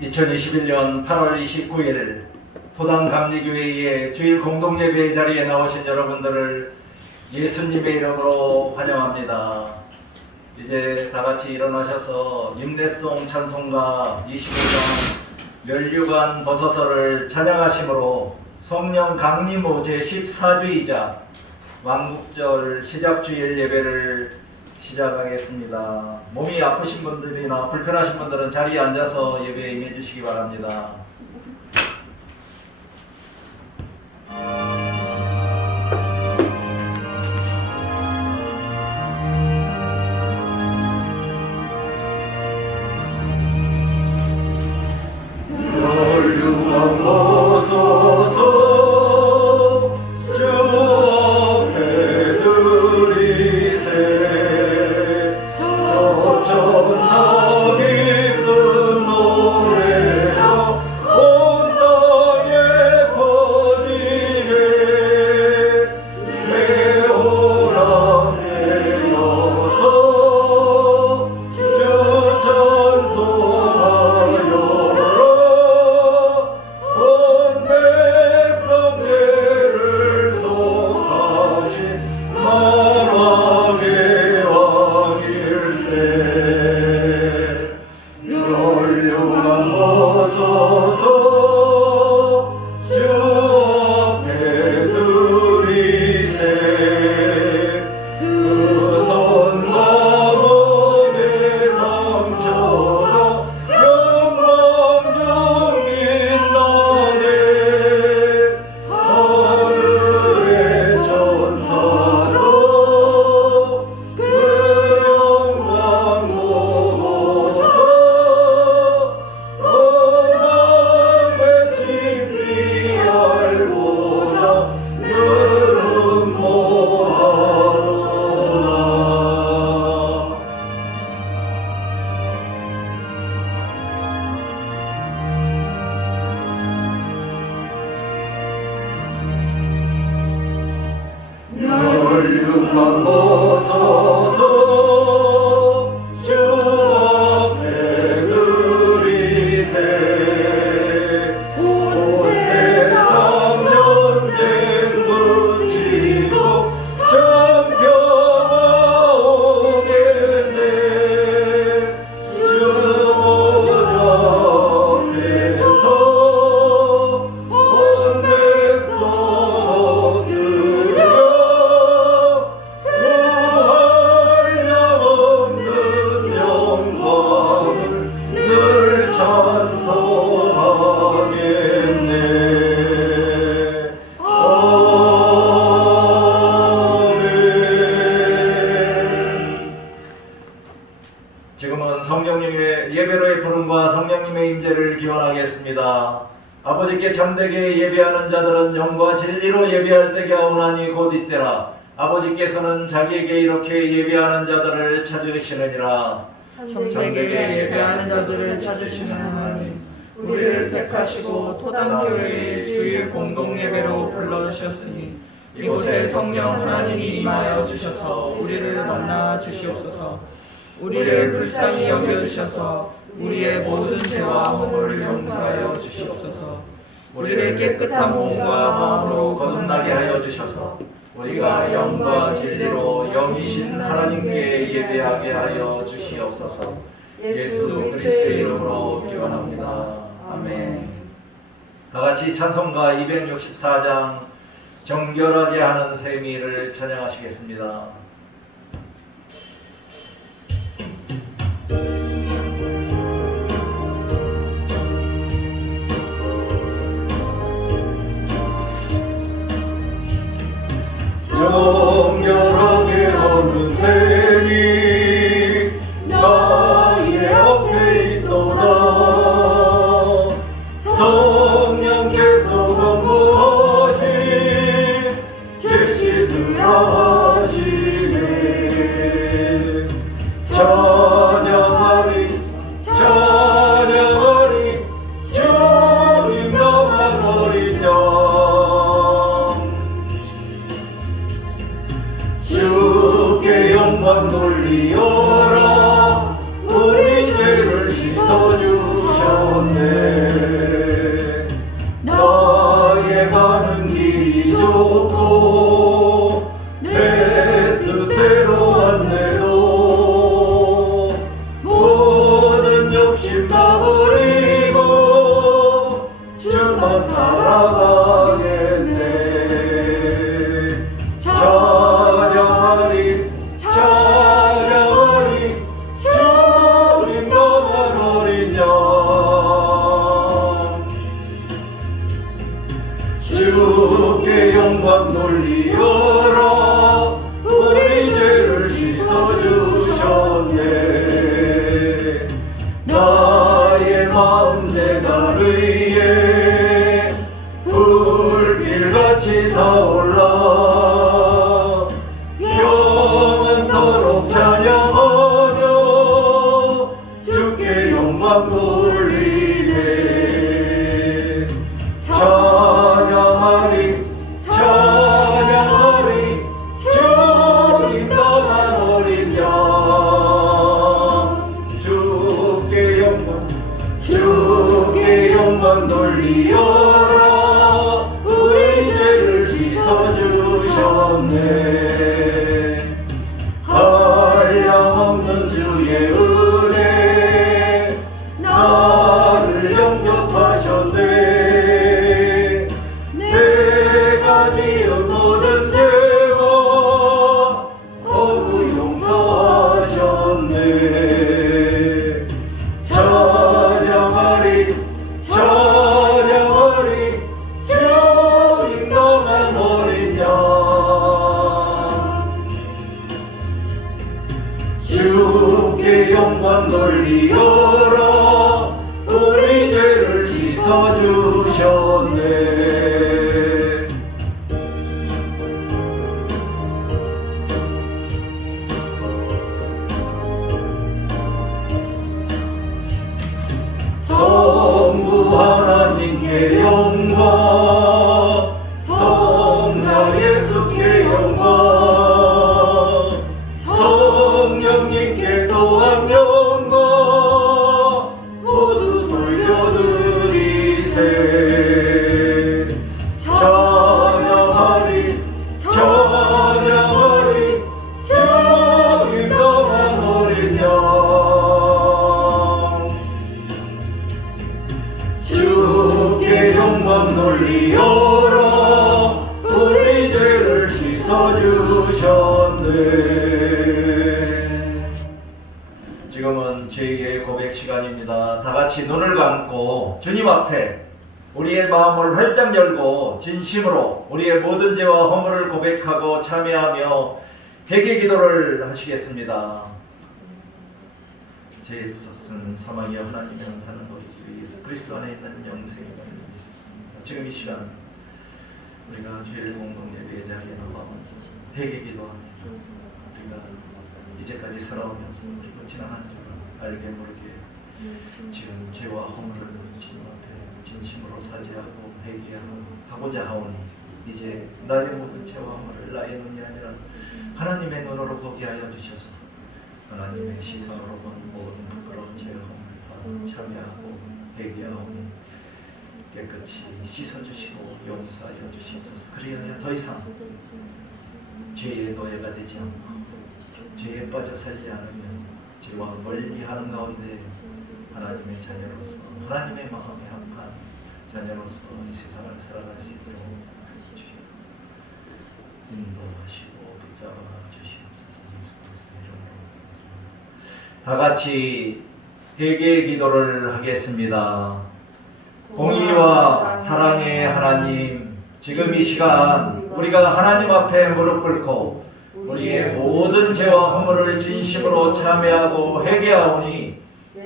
2021년 8월 29일 토당감리교회의 주일 공동예배 자리에 나오신 여러분들을 예수님의 이름으로 환영합니다. 이제 다같이 일어나셔서 임대송 찬송가 25장 멸류관 버서서를 찬양하심으로 성령 강림후 제14주이자 왕국절 시작주일 예배를 시작하겠습니다. 몸이 아프신 분들이나 불편하신 분들은 자리에 앉아서 예배에 임해 주시기 바랍니다. 멸류관 버서서 멸류관 버서서 주 앞에 들이세 온 세상 전쟁 묻히고 전평화 오겠네 주 앞에서 온 백성 지금은 성령님의 예배로의 부름과 성령님의 임재를 기원하겠습니다. 아버지께 참되게 예배하는 자들은 영과 진리로 예배할 때가 오나니 곧 이때라. 아버지께서는 자기에게 이렇게 예배하는 자들을 찾으시느니라. 참되게 예배하는 자들을 찾으시는 하나님, 우리를 택하시고 토당교회의 주일 공동예배로 불러주셨으니 이곳에 성령 하나님이 임하여 주셔서 우리를 만나 주시옵소서. 우리를 불쌍히 여겨주셔서 우리의 모든 죄와 허물을 용서하여 주시옵소서. 우리를 깨끗한 몸과 마음으로 거듭나게 하여 주셔서 우리가 영과 진리로 영이신 하나님께 예배하게 하여 주시옵소서. 예수 그리스도의 이름으로 기원합니다. 아멘. 다같이 찬송가 264장 정결하게 하는 셈이를 찬양하시겠습니다. 정결하게 하는 셈이 나의 앞에 있도다. 성령께서 권고하신 제 씻으라 하시네. 찬양하리 찬양하리 주님 나만 어린 양 주께 영광 돌리어라. 우리 죄를 씻어주셨네. 주께 영광 돌리어라 우리 죄를 씻어주셨네. 성부 하나님께 영광, 성자 예수께 영광, 성령님께 또한 영광 모두 돌려드리세. 찬양하리 찬양하리 주님 떠난 어린 양, 주께 영광 돌리어라 우리 죄를 씻어주셨네. 지금은 제2의 고백 시간입니다. 다같이 눈을 감고 주님 앞에 우리의 마음을 활짝 열고 진심으로 우리의 모든 죄와 허물을 고백하고 참여하며 회개 기도를 하시겠습니다. 제 썩은 사망이여 하나님의 사는 것이 예수 그리스도 안에 있는 영생이가 있습니다. 지금 이 시간 우리가 죄를 공동 예배 자리에 나와 회개 기도합니다. 우리가 이제까지 살아오면서 그리고 지나간 줄을 알게 모르게 지금 죄와 허물을 주님 앞에 진심으로 사죄하고 회개하고자 하오니 이제 나의 모든 죄와 허물을 나의 눈이 아니라 하나님의 눈으로 보게 하여 주셔서 하나님의 시선으로 본 모든 부끄러운 죄와 허물을 참여하고 회개하오니 깨끗이 씻어주시고 용서하여 주시옵소서. 그리하여 더 이상 죄의 노예가 되지 않고 죄에 빠져 살지 않으면 죄와 멀리하는 가운데 하나님의 자녀로서 하나님의 마음에 합한 자녀로서 이 세상을 살아갈 수 있도록 인도하시고 붙잡아 주시옵소서. 예수 그리스도의 이름으로 다같이 회개의 기도를 하겠습니다. 공의와 사랑의 하나님, 지금 이 시간 우리가 하나님 앞에 무릎 꿇고 우리의 모든 죄와 허물을 진심으로 참회하고 회개하오니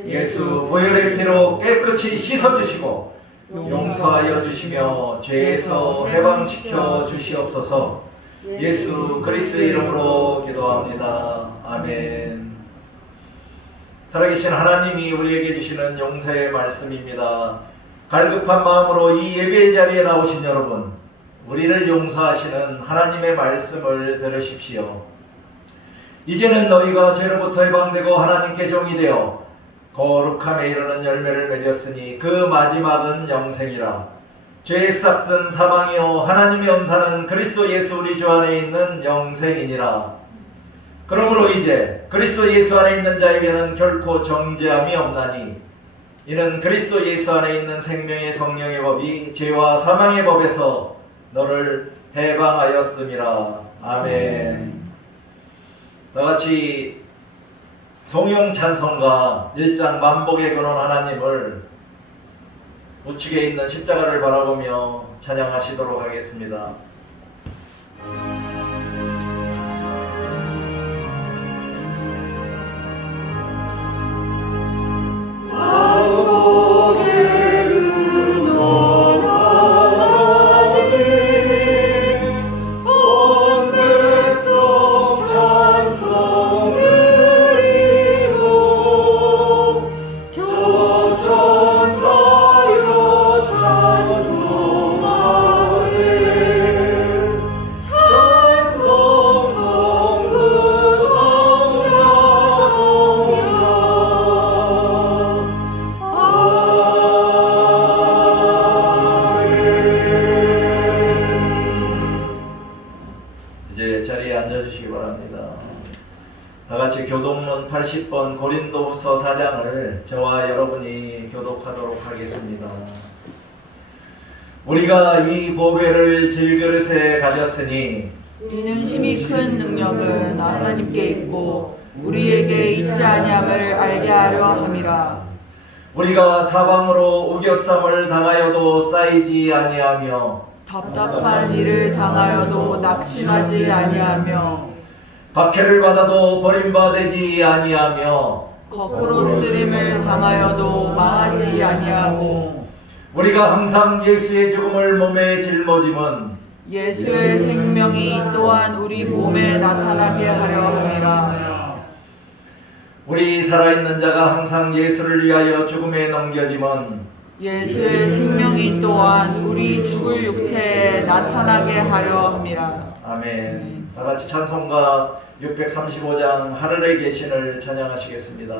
예수 보혈의 피로 깨끗이 씻어주시고 용서하여 주시며 죄에서 해방시켜 주시옵소서. 예수 그리스도의 이름으로 기도합니다. 아멘. 살아계신 하나님이 우리에게 주시는 용서의 말씀입니다. 갈급한 마음으로 이 예배의 자리에 나오신 여러분, 우리를 용서하시는 하나님의 말씀을 들으십시오. 이제는 너희가 죄로부터 해방되고 하나님께 종이 되어 거룩함에 이르는 열매를 맺었으니 그 마지막은 영생이라. 죄의 싹은 사망이요 하나님의 은사는 그리스도 예수 우리 주 안에 있는 영생이니라. 그러므로 이제 그리스도 예수 안에 있는 자에게는 결코 정죄함이 없나니 이는 그리스도 예수 안에 있는 생명의 성령의 법이 죄와 사망의 법에서 너를 해방하였음이라. 아멘. 다같이 성령 찬송가 1장 만복의 근원 하나님을 우측에 있는 십자가를 바라보며 찬양하시도록 하겠습니다. 다같이 교독론 80번 고린도후서 4장을 저와 여러분이 교독하도록 하겠습니다. 우리가 이 보배를 질그릇에 가졌으니 이는 힘이 큰 능력은 하나님께 있고 우리에게 있지 아니함을 알게 하려 함이라. 우리가 사방으로 우겨쌈을 당하여도 쌓이지 아니하며 답답한 일을 당하여도 낙심하지 아니하며 박해를 받아도 버림받지 아니하며 거꾸로 뜨림을 당하여도 망하지 아니하고 우리가 항상 예수의 죽음을 몸에 짊어짐은 예수의 생명이 또한 우리 몸에 나타나게 하려 함이라. 우리 살아있는 자가 항상 예수를 위하여 죽음에 넘겨짐은 예수의 생명이 또한 우리 죽을 육체에 나타나게 하려 함이라. 아멘. 다 같이 찬송가 635장 하늘에 계신을 찬양하시겠습니다.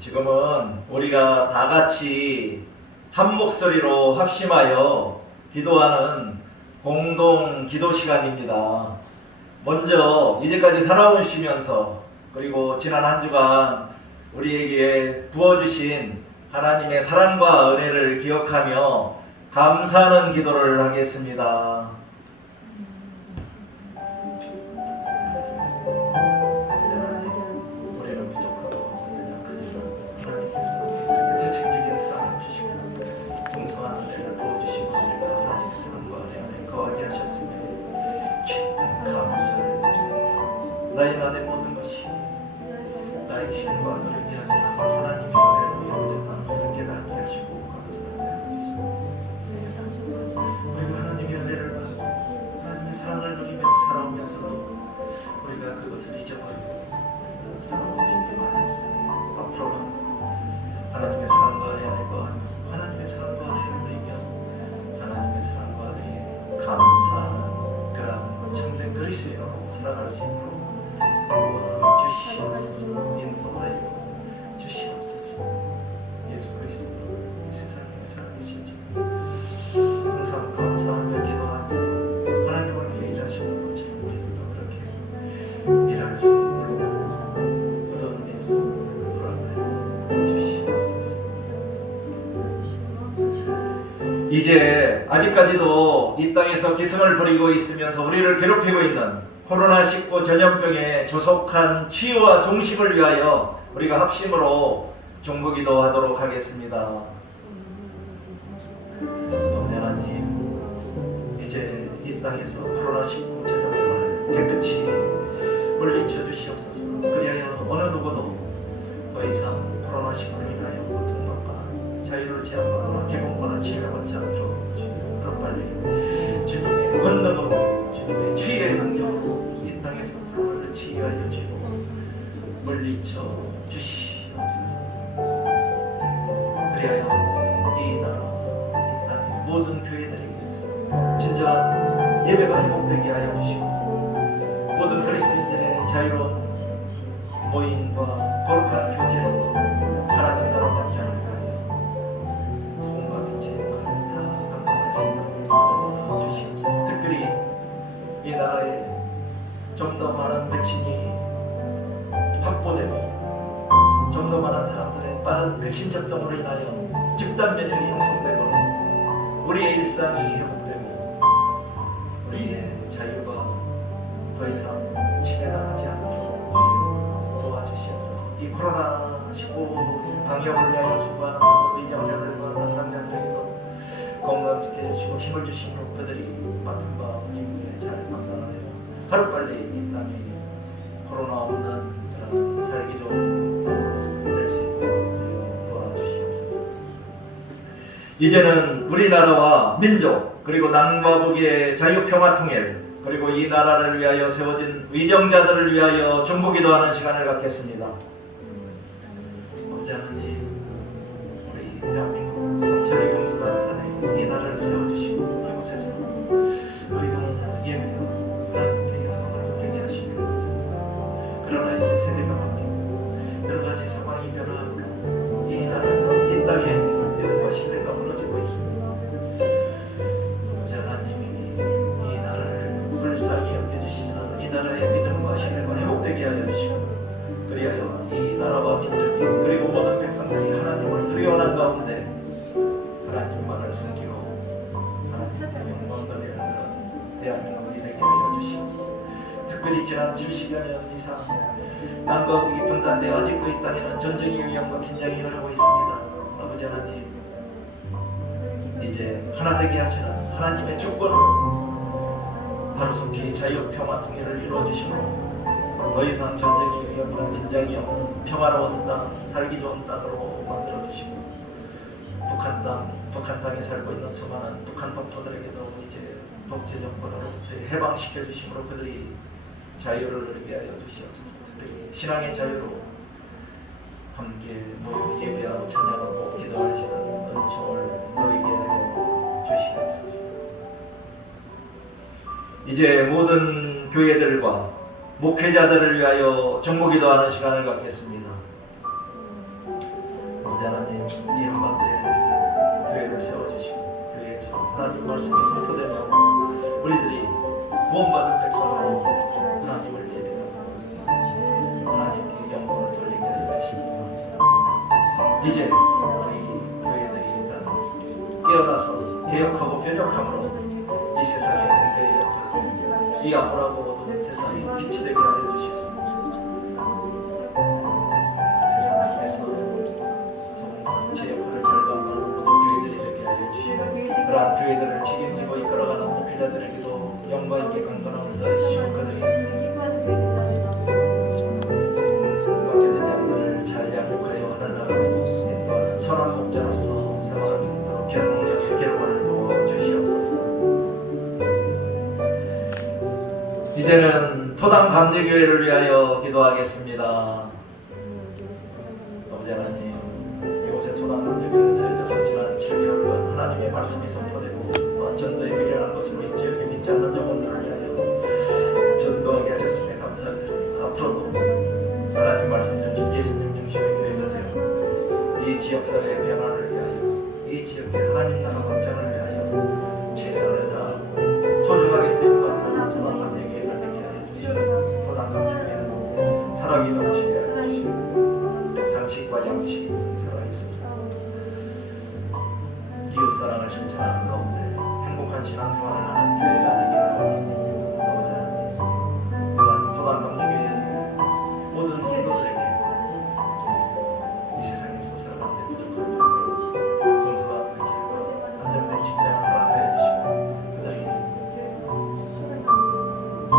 지금은 우리가 다 같이 한 목소리로 합심하여 기도하는 공동 기도 시간입니다. 먼저 이제까지 살아오시면서 그리고 지난 한 주간 우리에게 부어주신 하나님의 사랑과 은혜를 기억하며 감사하는 기도를 하겠습니다. 우리는 부족하고 하나님께서 생기게 사랑을 주시고 풍성한 은혜를 부어주시고 우리가 하나님의 사랑과 은혜 안에 거하게 하셨으며 감사를 드리고 나의 나의 모든 것이 나의 힘과 노력이 아니라 하나님의 은혜로 이루어졌다는 것을 깨닫게 하시고 감사를 드리고 우리가 하나님의 은혜를 받고 하나님의 사랑을 누리면서 살아오면서도 우리가 그것을 잊어버리고 살아오지 말았어요. 앞으로는 하나님의 사랑과 은혜 안에 거하며 하나님의 사랑과 은혜를 누리며 하나님의 사랑과 은혜에 감사하는 그런 참된 그리스도로 살아갈 수 있도록 주시옵소서. 인도하여 주시옵소서. 예수 그리스도 세상에 살아계신 주 항상 감사하며 기도하며 하나님을 위해 일하시는 것처럼 우리도 그렇게 일할 수 있도록 은혜 주시옵소서. 이제 아직까지도 이 땅에서 기승을 부리고 있으면서 우리를 괴롭히고 있는 코로나19 전염병의 조속한 치유와 종식을 위하여 우리가 합심으로 중보기도 하도록 하겠습니다. 하나님, 이제 이 땅에서 코로나19 전염병을 깨끗이 물리쳐 주시옵소서. 그리하여 어느 누구도 더 이상 코로나19로 인하여 고통과 자유를 제한받거나 개봉권을 침해받지 않도록 주님 빨리 주님의 권능으로 주님의 치유의 능력으로 이 땅에서 그것을 치유하여 주시고 물리쳐 주시옵소서. 그리하여 이 나라 이 땅의 모든 교회들에게 진정한 예배가 회복되게 하여 주시고 모든 그리스도인들의 자유로운 모임과 거룩한 교제로 하나님 나라 확장을 위하여 소금과 빛의 다 감당할 수 있도록 주시옵소서. 특별히 이 나라에 좀 더 많은 백신이 확보되고 좀 더 많은 사람들의 빠른 백신 접종으로 인하여 집단 면역이 형성되고 우리의 일상이 회복되고 우리의 자유가 더 이상 침해당하지 않도록 도와주시옵소서. 이 코로나19 방역을 위하여 수고하는 우리 장자들과 당상자들에게도 건강 지켜주시고 힘을 주시므로 그들이 맡은 바 임무에 잘 감당하여 하루빨리 이 땅에 코로나 없는 그런 살기 좋은 땅으로 될 수 있도록 도와주시옵소서. 이제는 우리나라와 민족 그리고 남과 북의 자유평화통일 그리고 이 나라를 위하여 세워진 위정자들을 위하여 중보기도하는 시간을 갖겠습니다. 아버지 하나님, 우리 대한민국 삼천리 금수강산에 이 나라를 세워주시고 이곳에서 우리가 예배하고 하나님께 영광을 돌리게 하시옵소서. 그러나 이제 세대가 바뀌고 여러 가지 상황이 변화하고 이 나라는 이 땅에 믿음과 신뢰가 무너지고 있습니다. 아버지 하나님이 이 나라를 불쌍히 여겨주시사 이 나라의 믿음과 신뢰가 회복되게 하여 주시고 그리하여 이 나라와 민족이 그리고 모든 백성들이 하나님을 두려워하는 가운데 하나님만을 섬기고 하나님의 영광 돌리는 그런 대한민국이 되게 하여 주시옵소서. 특별히 지난 70여 년 이상 남과 북이 분단되어 아직도 이 땅에는 전쟁의 위험과 긴장이 일어나고 있습니다. 아버지 하나님, 이제 하나 되게 하시는 하나님의 주권으로 하루속히 자유, 평화, 통일을 이루어주시므로 더 이상 전쟁의 위험이나 긴장이 없는 평화로운 땅, 살기 좋은 땅으로 만들어주시고 북한 땅에 살고 있는 수많은 북한 동포들에게도 이제 독재 정권으로부터 해방시켜 주심으로 그들이 자유를 누리게 하여 주시옵소서. 특별히 신앙의 자유로 함께 모여 예배하고 찬양하고 기도할 수 있는 은총을 누리게 하여 주시옵소서. 이제 모든 교회들과 목회자들을 위하여 중보기도하는 시간을 갖겠습니다. 아버지 하나님, 이 한반도에 교회를 세워주시고 교회에서 하나님 말씀이 선포되며 우리들이 구원받은 백성으로 하나님을 예배하고 하나님께 영광을 돌리게 하여 주시옵소서. 이제 우리 교회들이 일단 깨어나서 개혁하고 변혁함으로 이 세상의 등대의 역할, 이 암울하고 어두운 세상에 빛이 되게 하여 주시옵소서. 세상 속에서 정말 제 역할을 잘 감당하는 모든 교회들이 되게 하여 주시고 그러한 교회들을 책임지고 이끌어가는 목회자들에게도 영광 있게 강건함을 더해 주시고 그들이 목회자들을 잘 양육하여 하나님을 인도하는 선한 목자로서 생활할 수 있도록 견능력의 기록을 도와 주시옵소서. 이제는 토당 감제교회를 위하여 기도하겠습니다. 아버지 하나님, 이곳에 토당 감제교회는 세워져서 지난 7개월간 하나님의 말씀이 선포되고 또한 전도에 미련한 것으로 이 지역에 믿지 않는 영혼들을 위하여 전도하게 하셨으니 감사드립니다. 앞으로도 하나님 말씀 중심 예수님 중심의 교회가 되어 이 지역사회의 변화를 위하여 이 지역의 하나님 나라 확장을 위하여 최선을 다하고 소중하게 쓰임받는 토당 감제교회를 되게 하여 주시고 토당 감제교회는 사랑이 넘치게 하여 주시고 상식과 양식이 살아있어서 이웃사랑을 실천하는 가운데 행복한 신앙생활을 하는 교회가 되기를 원합니다. 또한 토단 감정교회 모든 성도들에게 이 세상에서 살아가는 데 부족한 검소한 의지와 안정된 직장을 허락하여 주시고 그들이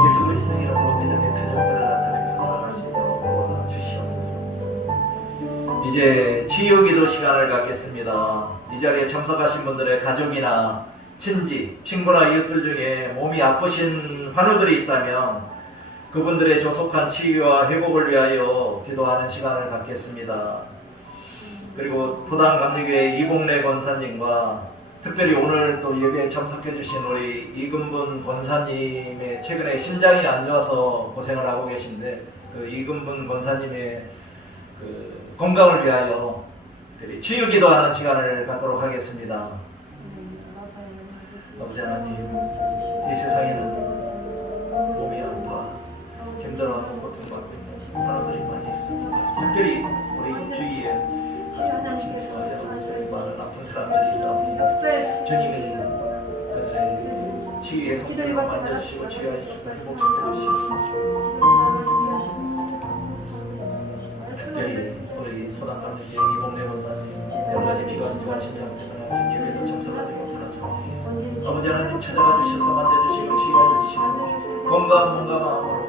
예수 그리스도 이름으로 믿음의 표적들을 나타내며 살아갈 수 있도록 도와주시옵소서. 이제 치유기도 시간을 갖겠습니다. 이 자리에 참석하신 분들의 가족이나 친지, 친구나 이웃들 중에 몸이 아프신 환우들이 있다면 그분들의 조속한 치유와 회복을 위하여 기도하는 시간을 갖겠습니다. 그리고 토당 감리교회 이봉래 권사님과 특별히 오늘 또 예배에 참석해 주신 우리 이금분 권사님의 최근에 신장이 안 좋아서 고생을 하고 계신데 그 이금분 권사님의 그 건강을 위하여 치유기도하는 시간을 갖도록 하겠습니다. 아버지 하나님, 이 세상에는 몸이 아파 힘들어하고 고통받고 있는 사람들이 많이 있습니다. 특별히 우리 주위에 많은 아픈 사람들이 있어 주님이 그들의 치유의 손길로 만져주시고 치유하시고 특별히 우리 소담감독 이봉래 원사님 여러 가지 기관과 친정들과 예배를 참석하지 못하는 상황이 있습니다. 아버지 하나님 찾아가 주셔서 만져주시고 치유해 주시고 건강한 마음으로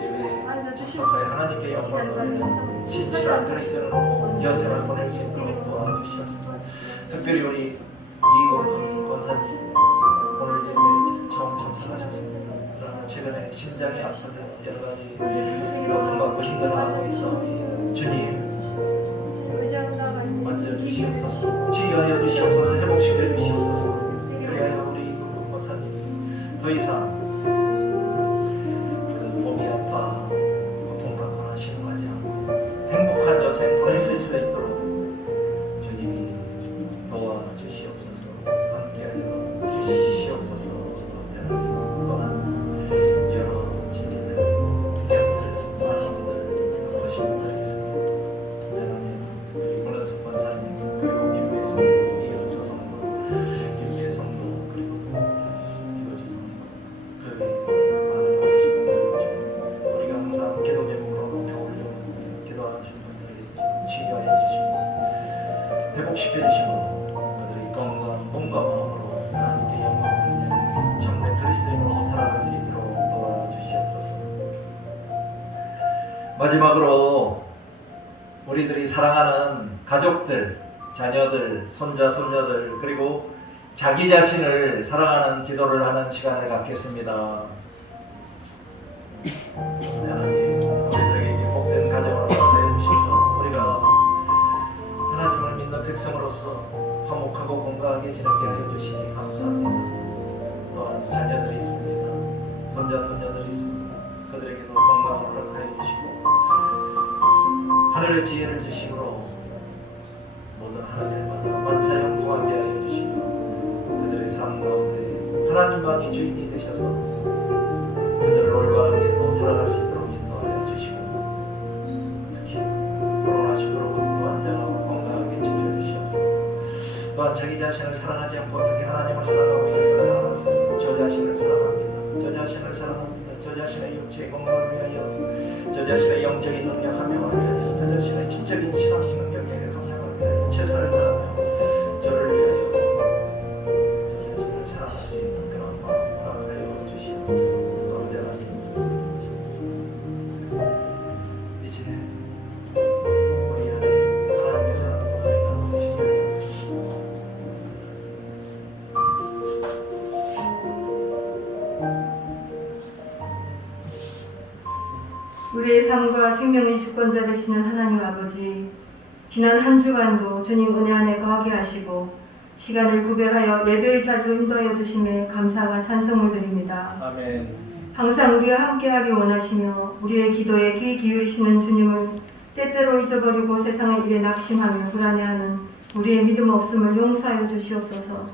예배에 참석하여 하나님께 영광을 돌리는 신실한 그리스도로 여생을 보낼 수 있도록 도와주시옵소서. 특별히 우리 이곳 권사님 오늘 예배 처음 참석하셨습니다. 그러나 최근에 심장이 아파서 여러 가지 고통받고 힘들어하고 있어 주님 만져주시옵소서, 치유하여 주시옵소서, 회복시켜 주시옵소서. 그리하여 우리 권사님이 더 이상 그 몸이 아파 고통받거나 신음하지 않고 행복한 여생 보낼 수 있도록 주님이 도와주시옵소서, 함께하여 주시옵소서. 또한 여러 진지들, 기업들, 많은 분들 보신 분들이 있어서 하나님 문은숙 권사님 그리고 김우혜 성도, 이은서 성도, 김우혜 성도 그리고 이거지 그 많은 보신 분들 우리가 항상 기도 제목으로 올려오는 기도하신 분들이 치유하여 주시고 회복시켜 주시고 그들이 건강한 몸과 마음으로 하나님께 영광을 참된 그리스도인으로 살아갈 수 있도록 도와주시옵소서. 마지막으로 우리들이 사랑하는 가족들, 자녀들, 손자, 손녀들 그리고 자기 자신을 사랑하는 기도를 하는 시간을 갖겠습니다. 하나님 우리들에게 복된 가정을 허락하여 주셔서 우리가 하나님을 믿는 백성으로서 화목하고 건강하게 지내게 하여 주시니 감사합니다. 또한 자녀들이 있습니다. 손자, 손녀들이 있습니다. 그들에게도 건강을 허락하여 주시고 하늘의 지혜를 주시므로 모든 하나님마다 만사형통하게 하여 주시고 그들의 삶 가운데 하나님만이 주인이 되셔서 그들을 올바르게 또 살아갈 수 있도록 인도하여 주시고 특히 코로나19로 안전하고 건강하게 지켜주시옵소서. 또한 자기 자신을 사랑하지 않고 어떻게 하나님을 사랑하고 위해서 살아갈 수 있는 저 자신을 사랑합니다. 저 자신을 사랑합니다. 저 자신의 육체의 건강을 위하여 저 자신의 영적인 능력 함양을 위하여 저 자신의 지적인 신앙 능력에 함양을 위하여 최선을 다하며 저를 위하여 저 자신을 사랑할 수 있는 그런 마음 허락하여 주시옵소서. 언제나 이제 우리 안에 하나님의 사랑과 은혜가 넘치게 우리의 삶과 생명의 주권자 되시는 하나님 아버지, 지난 한 주간도 주님 은혜 안에 거하게 하시고 시간을 구별하여 예배의 자리로 인도하여 주심에 감사와 찬송을 드립니다. 아멘. 항상 우리와 함께하길 원하시며 우리의 기도에 귀 기울이시는 주님을 때때로 잊어버리고 세상의 일에 낙심하며 불안해하는 우리의 믿음 없음을 용서하여 주시옵소서.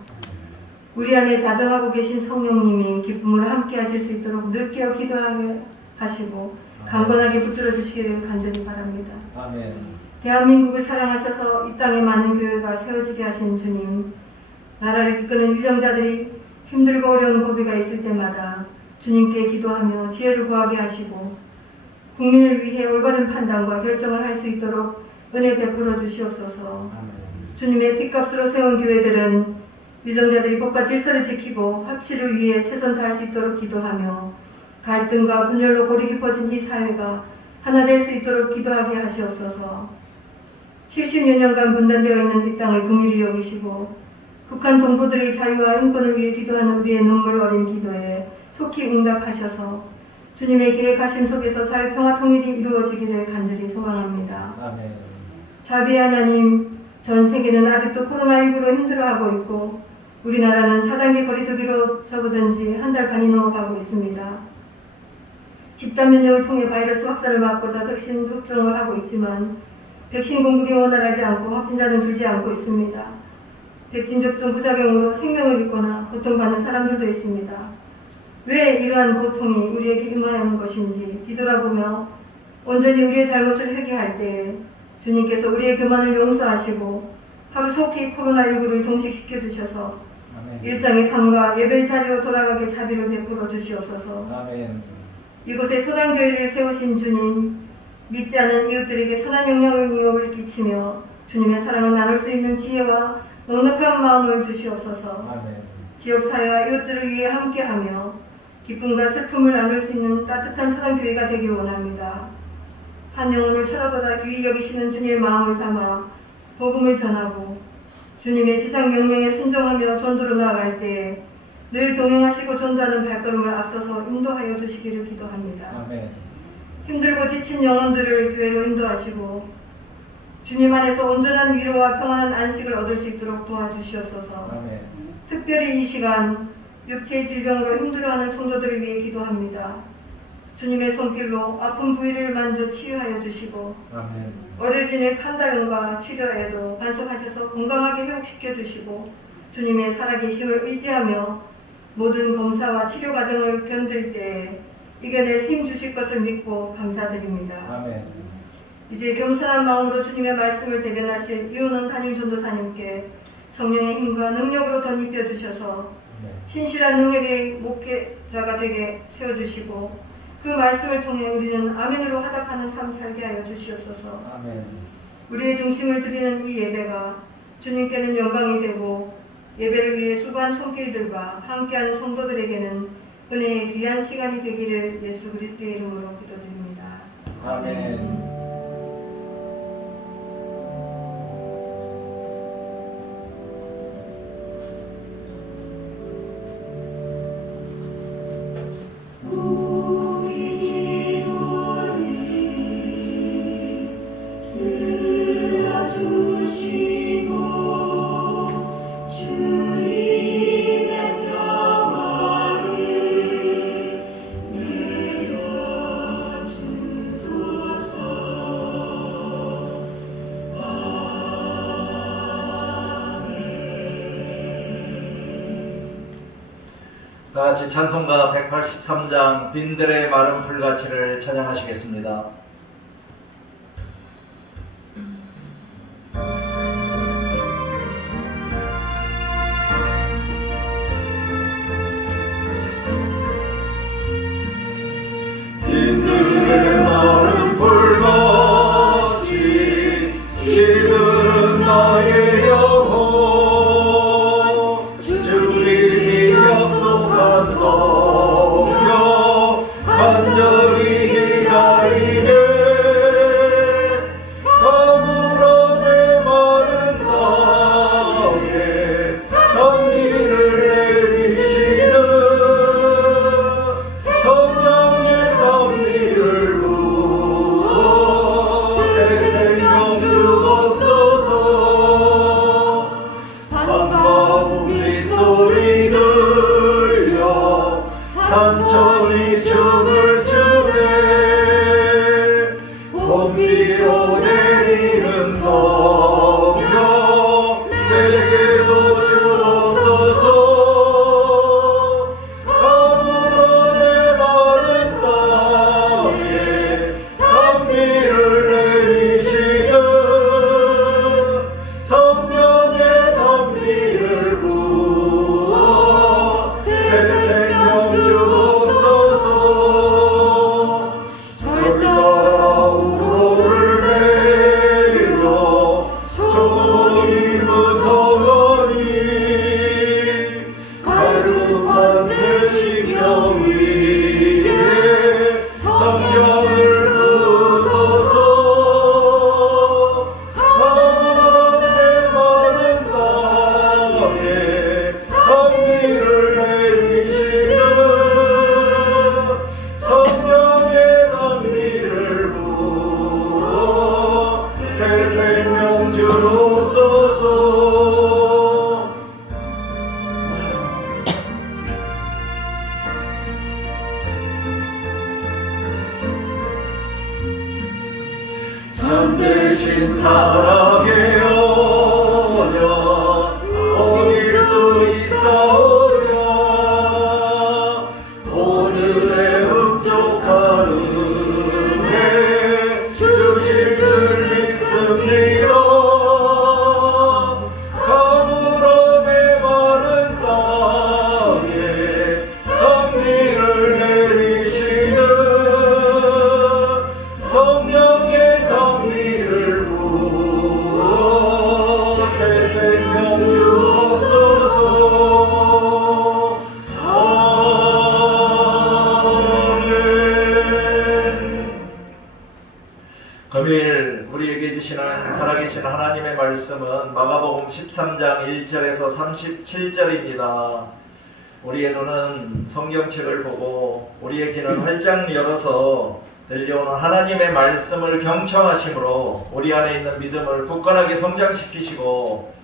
우리 안에 자정하고 계신 성령님이 기쁨으로 함께하실 수 있도록 늘 깨어 기도하게 하시고 강건하게 붙들어 주시기를 간절히 바랍니다. 아멘. 대한민국을 사랑하셔서 이 땅에 많은 교회가 세워지게 하신 주님, 나라를 이끄는 유정자들이 힘들고 어려운 고비가 있을 때마다 주님께 기도하며 지혜를 구하게 하시고 국민을 위해 올바른 판단과 결정을 할 수 있도록 은혜 베풀어 주시옵소서. 주님의 핏값으로 세운 교회들은 유정자들이 법과 질서를 지키고 합치를 위해 최선 다할 수 있도록 기도하며 갈등과 분열로 골이 깊어진 이 사회가 하나 될 수 있도록 기도하게 하시옵소서. 70여 년간 분단되어 있는 이 땅을 긍휼히 여기시고 북한 동포들의 자유와 인권을 위해 기도하는 우리의 눈물 어린 기도에 속히 응답하셔서 주님의 계획하심 속에서 자유, 평화, 통일이 이루어지기를 간절히 소망합니다. 아멘. 자비의 하나님, 전 세계는 아직도 코로나19로 힘들어하고 있고 우리나라는 4단계 거리두기로 접어든 지 한 달 반이 넘어가고 있습니다. 집단 면역을 통해 바이러스 확산을 막고자 백신 접종을 하고 있지만 백신 공급이 원활하지 않고 확진자는 줄지 않고 있습니다. 백신 접종 부작용으로 생명을 잃거나 고통받는 사람들도 있습니다. 왜 이러한 고통이 우리에게 임하는 것인지 뒤돌아보며 온전히 우리의 잘못을 회개할 때 주님께서 우리의 교만을 용서하시고 하루속히 코로나19를 종식시켜 주셔서 아멘. 일상의 삶과 예배 자리로 돌아가게 자비를 베풀어 주시옵소서. 아멘. 이곳에 토단교회를 세우신 주님, 믿지 않은 이웃들에게 선한 영향력을 끼치며 주님의 사랑을 나눌 수 있는 지혜와 넉넉한 마음을 주시옵소서. 아멘. 지역사회와 이웃들을 위해 함께하며 기쁨과 슬픔을 나눌 수 있는 따뜻한 토단교회가 되길 원합니다. 한 영혼을 천하보다 귀히 여기시는 주님의 마음을 담아 복음을 전하고 주님의 지상 명령에 순종하며 전도로 나아갈 때에 늘 동행하시고 전도하는 발걸음을 앞서서 인도하여 주시기를 기도합니다. 아멘. 힘들고 지친 영혼들을 교회로 인도하시고 주님 안에서 온전한 위로와 평안한 안식을 얻을 수 있도록 도와주시옵소서. 아멘. 특별히 이 시간 육체의 질병으로 힘들어하는 성도들을 위해 기도합니다. 주님의 손길로 아픈 부위를 만져 치유하여 주시고 아멘. 어려진의 판단과 치료에도 간섭하셔서 건강하게 회복시켜 주시고 주님의 살아계심을 의지하며 모든 검사와 치료 과정을 견딜 때 이겨낼 힘 주실 것을 믿고 감사드립니다. 아멘. 이제 겸손한 마음으로 주님의 말씀을 대변하실 이호는 담임 전도사님께 성령의 힘과 능력으로 덧입혀 주셔서 신실한 능력의 목회자가 되게 세워주시고 그 말씀을 통해 우리는 아멘으로 화답하는 삶 살게 하여 주시옵소서. 아멘. 우리의 중심을 드리는 이 예배가 주님께는 영광이 되고 예배를 위해 수고한 손길들과 함께하는 성도들에게는 은혜의 귀한 시간이 되기를 예수 그리스도의 이름으로 기도드립니다. 아멘. 다 같이 찬송가 183장 빈들의 마른 풀가치를 찬양하시겠습니다. 빈들의 마른 풀같이 시들은 나의 영혼 주님이 약속한 성령 간절히 기다리네 가물어 내 마른 땅에 단비를 내리시는 성령의 단비를 부어 새 생명 주옵소서. 반가운 빗소리 들려 산천이 춤을 추네 봄비로 내리는 성령 내게도 주옵소서. 가물어 내 마른 땅에 단비를 내리시는 성령의 단비를 부어 새 생명 주옵소서. 절 따라 우로를 내려 조금이 무서워니 갈급한 내 심령 위에 성령을 부으소서. 가물어 내 마른 땅에 단비를 내리시는 성령의 단비를 부어 새 생명 주옵소서. 참되신 사랑의 언약 어길 수 있사오랴 오늘의 흡족한 은혜 주실 줄 믿습니다. 말씀은 마가복음 13장 1절에서 37절입니다. 우리의 눈은 성경책을 보고 우리의 귀는 활짝 열어서 들려오는 하나님의 말씀을 경청하심으로 우리 안에 있는 믿음을 굳건하게 성장시키시고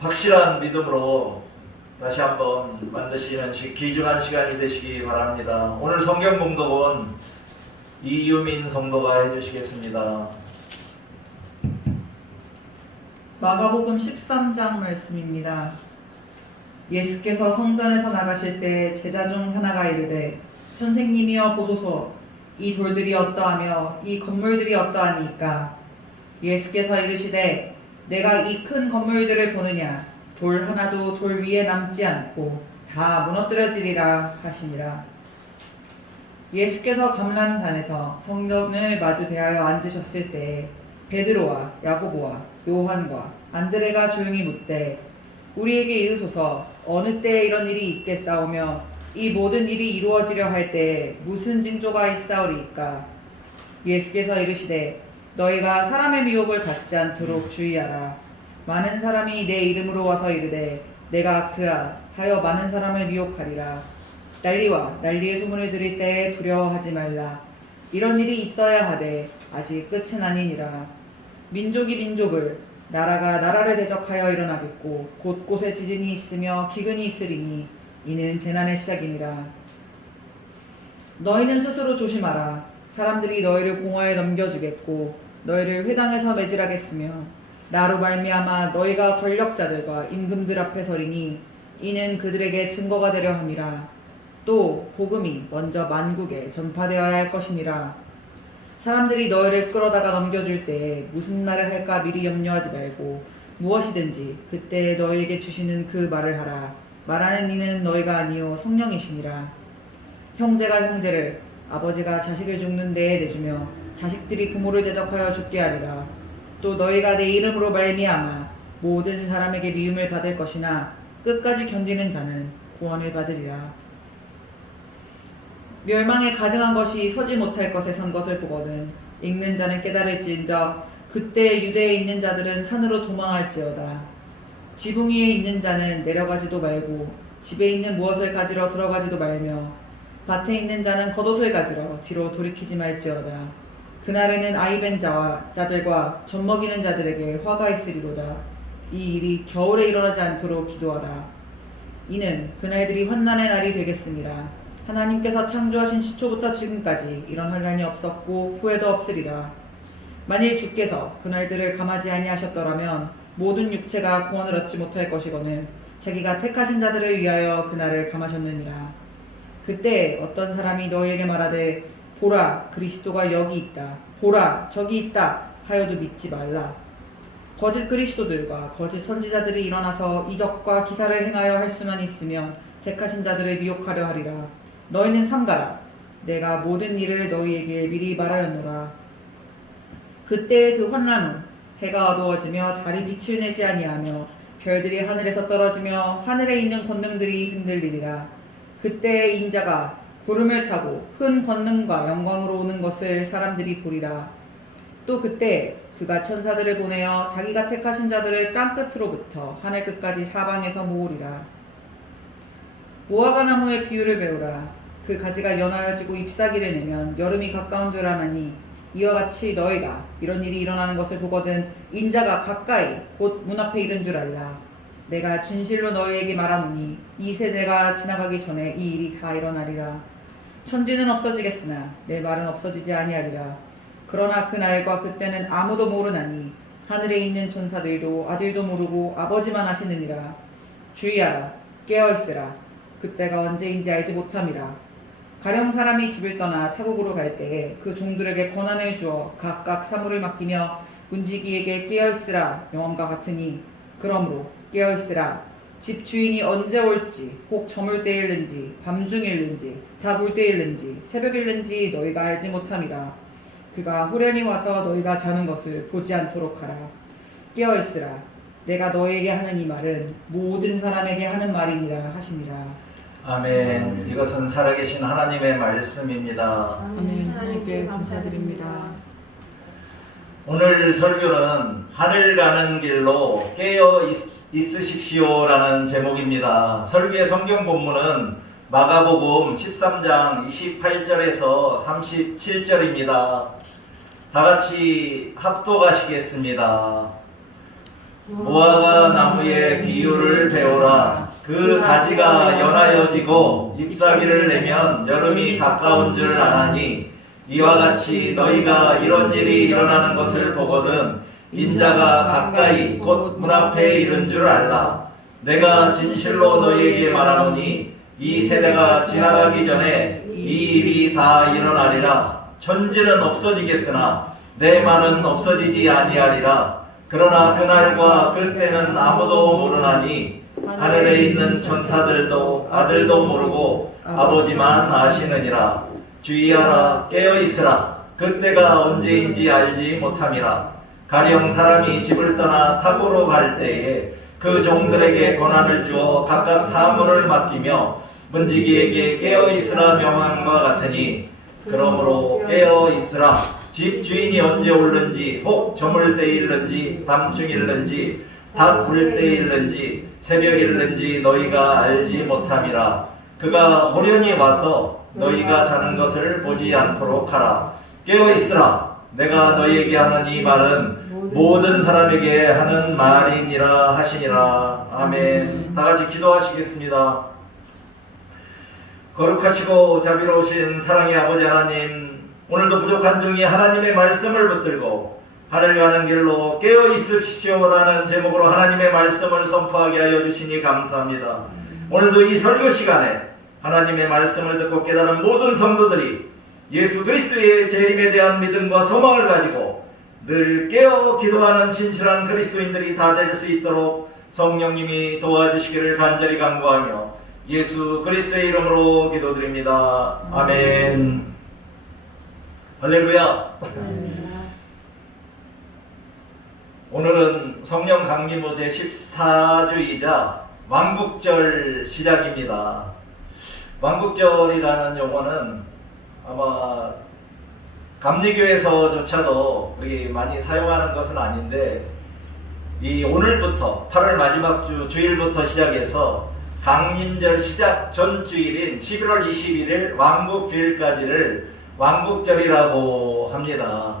확실한 믿음으로 다시 한번 만드시는 귀중한 시간이 되시기 바랍니다. 오늘 성경 봉독은 이유민 성도가 해주시겠습니다. 마가복음 13장 말씀입니다. 예수께서 성전에서 나가실 때 제자 중 하나가 이르되 선생님이여 보소서 이 돌들이 어떠하며 이 건물들이 어떠하니까. 예수께서 이르시되 내가 이 큰 건물들을 보느냐. 돌 하나도 돌 위에 남지 않고 다 무너뜨려지리라 하시니라. 예수께서 감람산에서 성전을 마주 대하여 앉으셨을 때 베드로와 야고보와 요한과 안드레가 조용히 묻되 우리에게 이르소서 어느 때에 이런 일이 있겠사오며 이 모든 일이 이루어지려 할 때에 무슨 징조가 있사오리이까. 예수께서 이르시되 너희가 사람의 미혹을 받지 않도록 주의하라. 많은 사람이 내 이름으로 와서 이르되 내가 그라 하여 많은 사람을 미혹하리라. 난리와 난리의 소문을 들을 때에 두려워하지 말라. 이런 일이 있어야 하되 아직 끝은 아니니라. 민족이 민족을 나라가 나라를 대적하여 일어나겠고 곳곳에 지진이 있으며 기근이 있으리니 이는 재난의 시작이니라. 너희는 스스로 조심하라. 사람들이 너희를 공화에 넘겨주겠고 너희를 회당에서 매질하겠으며 나로 말미암아 너희가 권력자들과 임금들 앞에 서리니 이는 그들에게 증거가 되려 함이라. 또 복음이 먼저 만국에 전파되어야 할 것이니라. 사람들이 너희를 끌어다가 넘겨줄 때에 무슨 말을 할까 미리 염려하지 말고 무엇이든지 그때 너희에게 주시는 그 말을 하라. 말하는 이는 너희가 아니요 성령이시니라. 형제가 형제를 아버지가 자식을 죽는 데에 내주며 자식들이 부모를 대적하여 죽게 하리라. 또 너희가 내 이름으로 말미암아 모든 사람에게 미움을 받을 것이나 끝까지 견디는 자는 구원을 받으리라. 멸망에 가증한 것이 서지 못할 것에 선 것을 보거든 읽는 자는 깨달을지인저 그때 유대에 있는 자들은 산으로 도망할지어다. 지붕 위에 있는 자는 내려가지도 말고 집에 있는 무엇을 가지러 들어가지도 말며 밭에 있는 자는 겉옷을 가지러 뒤로 돌이키지 말지어다. 그날에는 아이벤 자들과 젖먹이는 자들에게 화가 있으리로다. 이 일이 겨울에 일어나지 않도록 기도하라. 이는 그날들이 환난의 날이 되겠습니다. 하나님께서 창조하신 시초부터 지금까지 이런 환난이 없었고 후에도 없으리라. 만일 주께서 그날들을 감하지 아니하셨더라면 모든 육체가 구원을 얻지 못할 것이거늘 자기가 택하신 자들을 위하여 그날을 감하셨느니라. 그때 어떤 사람이 너희에게 말하되 보라 그리스도가 여기 있다. 보라 저기 있다 하여도 믿지 말라. 거짓 그리스도들과 거짓 선지자들이 일어나서 이적과 기사를 행하여 할 수만 있으면 택하신 자들을 미혹하려 하리라. 너희는 삼가라. 내가 모든 일을 너희에게 미리 말하였노라. 그때 그 환난 후 해가 어두워지며 달이 빛을 내지 아니하며 별들이 하늘에서 떨어지며 하늘에 있는 권능들이 흔들리리라. 그때 인자가 구름을 타고 큰 권능과 영광으로 오는 것을 사람들이 보리라. 또 그때 그가 천사들을 보내어 자기가 택하신 자들을 땅 끝으로부터 하늘 끝까지 사방에서 모으리라. 무화과 나무의 비유를 배우라. 그 가지가 연하여지고 잎사귀를 내면 여름이 가까운 줄 아나니 이와 같이 너희가 이런 일이 일어나는 것을 보거든 인자가 가까이 곧 문 앞에 이른 줄 알라. 내가 진실로 너희에게 말하노니 이 세대가 지나가기 전에 이 일이 다 일어나리라. 천지는 없어지겠으나 내 말은 없어지지 아니하리라. 그러나 그 날과 그때는 아무도 모르나니 하늘에 있는 천사들도 아들도 모르고 아버지만 아시느니라. 주의하라. 깨어있으라. 그때가 언제인지 알지 못함이라. 가령 사람이 집을 떠나 타국으로 갈 때에 그 종들에게 권한을 주어 각각 사물을 맡기며 군지기에게 깨어있으라 명함과 같으니 그러므로 깨어있으라. 집 주인이 언제 올지 혹 저물 때일는지 밤중일는지 다굴 때일는지 새벽일는지 너희가 알지 못함이라. 그가 후련히 와서 너희가 자는 것을 보지 않도록 하라. 깨어있으라. 내가 너희에게 하는 이 말은 모든 사람에게 하는 말이니라 하시니라. 아멘. 이것은 살아계신 하나님의 말씀입니다. 아멘. 하나님께 감사드립니다. 오늘 설교는 하늘 가는 길로 깨어 있으십시오라는 제목입니다. 설교의 성경 본문은 마가복음 13장 28절에서 37절입니다. 다 같이 합독하시겠습니다. 무화과 나무의 비유를 배우라. 그 가지가 연하여지고 잎사귀를 내면 여름이 가까운 줄 아나니 이와 같이 너희가 이런 일이 일어나는 것을 보거든 인자가 가까이 곧 문 앞에 이른 줄 알라. 내가 진실로 너희에게 말하노니 이 세대가 지나가기 전에 이 일이 다 일어나리라. 천지는 없어지겠으나 내 말은 없어지지 아니하리라. 그러나 그날과 그때는 아무도 모르나니 하늘에 있는 천사들도 아들도 모르고 아버지만 아시느니라. 주의하라. 깨어있으라. 그때가 언제인지 알지 못함이라. 가령 사람이 집을 떠나 타고로 갈 때에 그 종들에게 권한을 주어 각각 사물을 맡기며 문지기에게 깨어있으라 명함과 같으니 그러므로 깨어있으라. 집 주인이 언제 올는지 혹 저물 때 일는지 밤중 일는지 닭 물 때 일는지 새벽 일는지 너희가 알지 못함이라. 그가 호련히 와서 너희가 자는 것을 보지 않도록 하라. 깨어있으라. 내가 너희에게 하는 이 말은 모든 사람에게 하는 말이니라 하시니라. 아멘. 다같이 기도하시겠습니다. 거룩하시고 자비로우신 사랑의 아버지 하나님, 오늘도 부족한 중에 하나님의 말씀을 붙들고 하늘 가는 길로 깨어 있으십시오라는 제목으로 하나님의 말씀을 선포하게 하여 주시니 감사합니다. 오늘도 이 설교 시간에 하나님의 말씀을 듣고 깨달은 모든 성도들이 예수 그리스도의 재림에 대한 믿음과 소망을 가지고 늘 깨어 기도하는 신실한 그리스도인들이 다 될 수 있도록 성령님이 도와주시기를 간절히 간구하며 예수 그리스도의 이름으로 기도드립니다. 아멘. 할렐루야. 오늘은 성령 강림후 제14주이자 왕국절 시작입니다. 왕국절이라는 용어는 아마 감리교에서조차도 우리 많이 사용하는 것은 아닌데, 이 오늘부터 8월 마지막 주일부터 시작해서 강림절 시작 전 주일인 11월 21일 왕국주일까지를 왕국절이라고 합니다.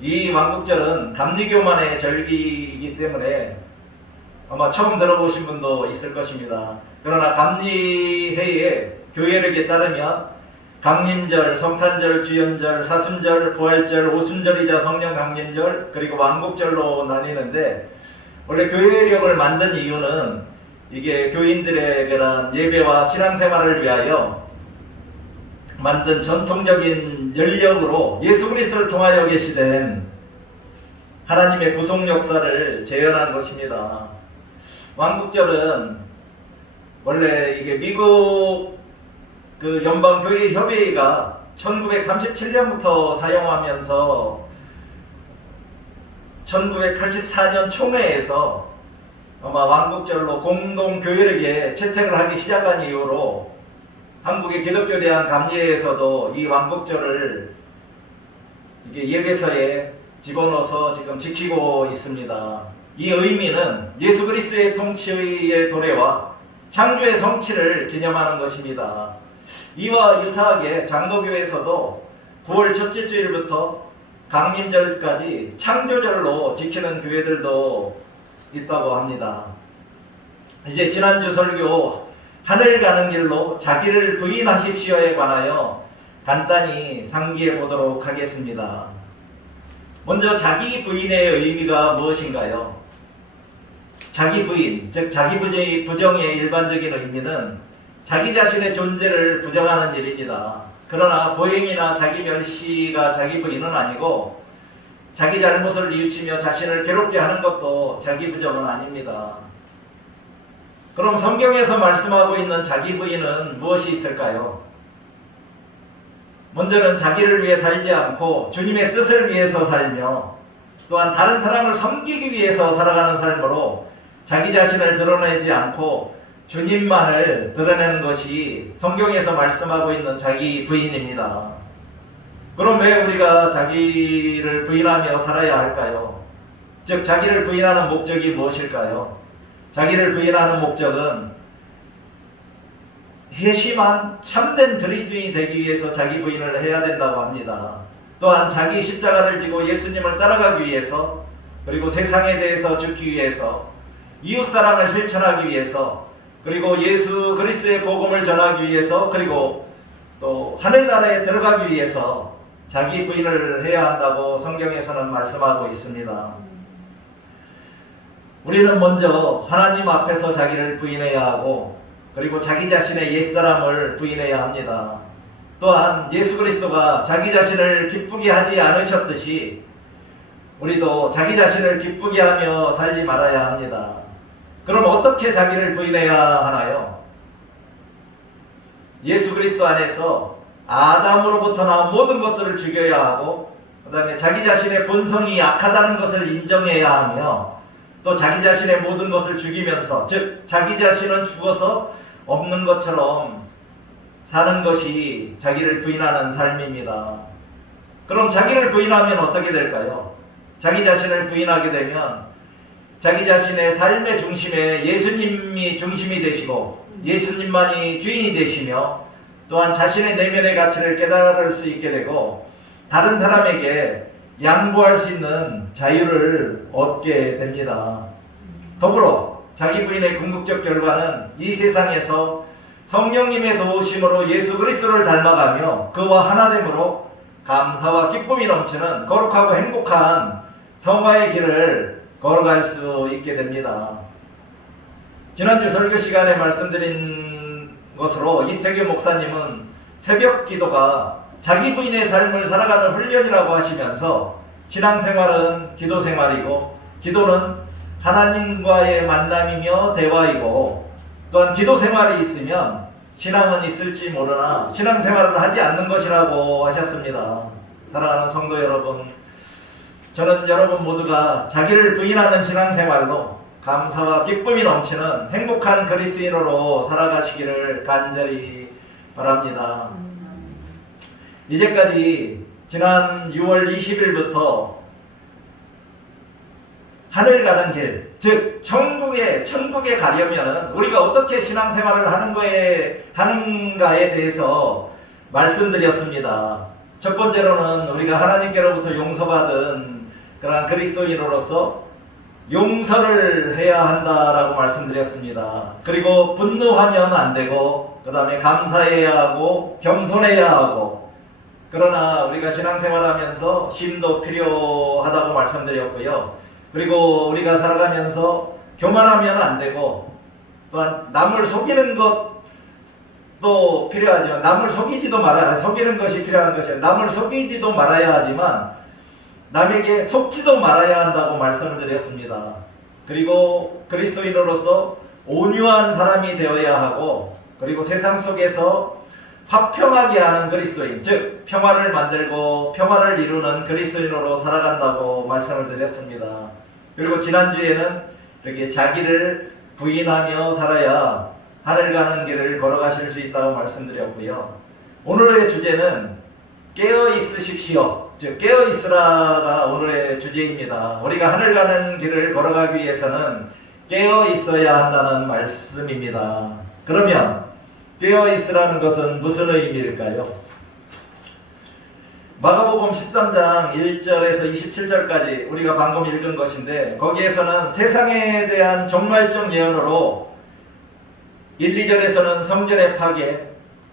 이 왕국절은 감리교만의 절기이기 때문에 아마 처음 들어보신 분도 있을 것입니다. 그러나 감리회의 교회력에 따르면 강림절, 성탄절, 주연절, 사순절, 부활절, 오순절이자 성령 강림절, 그리고 왕국절로 나뉘는데, 원래 교회력을 만든 이유는 이게 교인들의 그런 예배와 신앙생활을 위하여 만든 전통적인 연력으로 예수 그리스도를 통하여 계시된 하나님의 구속 역사를 재현한 것입니다. 왕국절은 원래 이게 미국 그 연방교회 협의회가 1937년부터 사용하면서 1984년 총회에서 아마 왕국절로 공동교회력에 채택을 하기 시작한 이후로 한국의 기독교에 대한 감리회에서도 이 왕국절을 이게 예배서에 집어넣어서 지금 지키고 있습니다. 이 의미는 예수 그리스도의 통치의 도래와 창조의 성취를 기념하는 것입니다. 이와 유사하게 장로교에서도 9월 첫째 주일부터 강림절까지 창조절로 지키는 교회들도 있다고 합니다. 이제 지난주 설교 하늘 가는 길로 자기를 부인하십시오에 관하여 간단히 상기해 보도록 하겠습니다. 먼저 자기 부인의 의미가 무엇인가요? 자기 부인, 즉 자기 부정의 일반적인 의미는 자기 자신의 존재를 부정하는 일입니다. 그러나 보행이나 자기 멸시가 자기 부인은 아니고, 자기 잘못을 뉘우치며 자신을 괴롭게 하는 것도 자기 부정은 아닙니다. 그럼 성경에서 말씀하고 있는 자기 부인은 무엇이 있을까요? 먼저는 자기를 위해 살지 않고 주님의 뜻을 위해서 살며, 또한 다른 사람을 섬기기 위해서 살아가는 삶으로 자기 자신을 드러내지 않고 주님만을 드러내는 것이 성경에서 말씀하고 있는 자기 부인입니다. 그럼 왜 우리가 자기를 부인하며 살아야 할까요? 즉 자기를 부인하는 목적이 무엇일까요? 자기를 부인하는 목적은 회심한 참된 그리스도인이 되기 위해서 자기 부인을 해야 된다고 합니다. 또한 자기 십자가를 지고 예수님을 따라가기 위해서, 그리고 세상에 대해서 죽기 위해서, 이웃사랑을 실천하기 위해서, 그리고 예수 그리스도의 복음을 전하기 위해서, 그리고 또 하늘나라에 들어가기 위해서 자기 부인을 해야 한다고 성경에서는 말씀하고 있습니다. 우리는 먼저 하나님 앞에서 자기를 부인해야 하고, 그리고 자기 자신의 옛사람을 부인해야 합니다. 또한 예수 그리스도가 자기 자신을 기쁘게 하지 않으셨듯이 우리도 자기 자신을 기쁘게 하며 살지 말아야 합니다. 그럼 어떻게 자기를 부인해야 하나요? 예수 그리스도 안에서 아담으로부터 나온 모든 것들을 죽여야 하고, 그 다음에 자기 자신의 본성이 약하다는 것을 인정해야 하며, 또 자기 자신의 모든 것을 죽이면서, 즉 자기 자신은 죽어서 없는 것처럼 사는 것이 자기를 부인하는 삶입니다. 그럼 자기를 부인하면 어떻게 될까요? 자기 자신을 부인하게 되면 자기 자신의 삶의 중심에 예수님이 중심이 되시고 예수님만이 주인이 되시며, 또한 자신의 내면의 가치를 깨달을 수 있게 되고 다른 사람에게 양보할 수 있는 자유를 얻게 됩니다. 더불어 자기 부인의 궁극적 결과는 이 세상에서 성령님의 도우심으로 예수 그리스도를 닮아가며 그와 하나됨으로 감사와 기쁨이 넘치는 거룩하고 행복한 성화의 길을 걸어갈 수 있게 됩니다. 지난주 설교 시간에 말씀드린 것으로 이태규 목사님은 새벽 기도가 자기 부인의 삶을 살아가는 훈련이라고 하시면서 신앙생활은 기도생활이고 기도는 하나님과의 만남이며 대화이고, 또한 기도생활이 있으면 신앙은 있을지 모르나 신앙생활을 하지 않는 것이라고 하셨습니다. 사랑하는 성도 여러분, 저는 여러분 모두가 자기를 부인하는 신앙생활로 감사와 기쁨이 넘치는 행복한 그리스도인으로 살아가시기를 간절히 바랍니다. 이제까지 지난 6월 20일부터 하늘 가는 길, 즉 천국에 가려면 우리가 어떻게 신앙생활을 하는가에 대해서 말씀드렸습니다. 첫 번째로는 우리가 하나님께로부터 용서받은 그러한 그리스도인으로서 용서를 해야 한다라고 말씀드렸습니다. 그리고 분노하면 안 되고, 그 다음에 감사해야 하고 겸손해야 하고, 그러나 우리가 신앙생활하면서 힘도 필요하다고 말씀드렸고요. 그리고 우리가 살아가면서 교만하면 안 되고, 또한 남을 속이는 것도 필요하죠. 남을 속이는 것이 필요한 것이에요. 남을 속이지도 말아야 하지만 남에게 속지도 말아야 한다고 말씀을 드렸습니다. 그리고 그리스도인으로서 온유한 사람이 되어야 하고, 그리고 세상 속에서 화평하게 하는 그리스도인, 즉 평화를 만들고 평화를 이루는 그리스도인으로 살아간다고 말씀을 드렸습니다. 그리고 지난주에는 이렇게 자기를 부인하며 살아야 하늘 가는 길을 걸어가실 수 있다고 말씀드렸고요. 오늘의 주제는 깨어 있으십시오. 즉 깨어 있으라가 오늘의 주제입니다. 우리가 하늘 가는 길을 걸어가기 위해서는 깨어 있어야 한다는 말씀입니다. 그러면 깨어 있으라는 것은 무슨 의미일까요? 마가복음 13장 1절에서 27절까지 우리가 방금 읽은 것인데, 거기에서는 세상에 대한 종말적 예언으로 1, 2절에서는 성전의 파괴,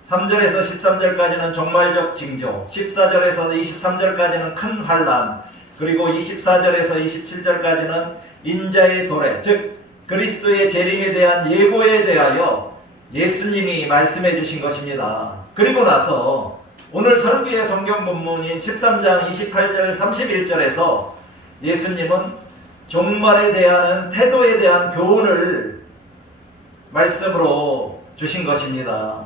3절에서 13절까지는 종말적 징조, 14절에서 23절까지는 큰 환란, 그리고 24절에서 27절까지는 인자의 도래, 즉 그리스도의 재림에 대한 예고에 대하여 예수님이 말씀해 주신 것입니다. 그리고 나서 오늘 설교의 성경 본문인 13장 28절 31절에서 예수님은 종말에 대한 태도에 대한 교훈을 말씀으로 주신 것입니다.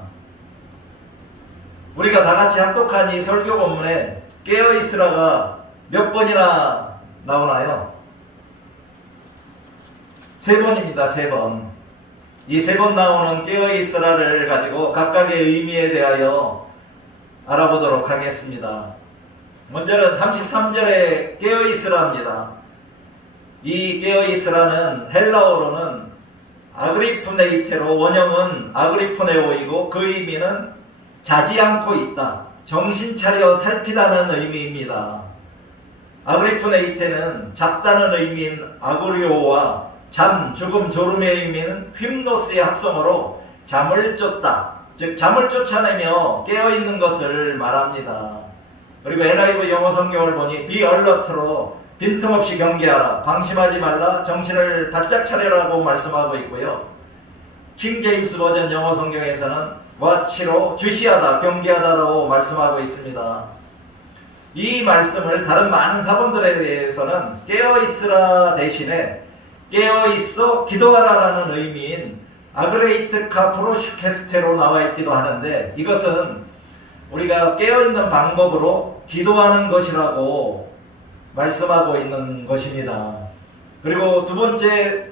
우리가 다같이 합독한 이 설교 본문에 깨어 있으라가 몇 번이나 나오나요? 3번입니다. 3번. 이 3번 나오는 깨어 있으라를 가지고 각각의 의미에 대하여 알아보도록 하겠습니다. 먼저는 33절에 깨어있으라입니다. 이 깨어있으라는 헬라어로는 아그리프네이테로 원형은 아그리프네오이고 그 의미는 자지 않고 있다, 정신 차려 살피다는 의미입니다. 아그리프네이테는 잡다는 의미인 아구리오와 잠, 죽음, 졸음의 의미는 휄노스의 합성어로 잠을 쫓다, 즉 잠을 쫓아내며 깨어있는 것을 말합니다. 그리고 NIV 영어 성경을 보니 be alert로 빈틈없이 경계하라, 방심하지 말라, 정신을 바짝 차려라고 말씀하고 있고요. 킹 제임스 버전 영어 성경에서는 watch로 주시하다, 경계하다라고 말씀하고 있습니다. 이 말씀을 다른 많은 사본들에 대해서는 깨어있으라 대신에 깨어있어 기도하라라는 의미인 아그레이트 카프로슈케스테로 나와 있기도 하는데, 이것은 우리가 깨어있는 방법으로 기도하는 것이라고 말씀하고 있는 것입니다. 그리고 두 번째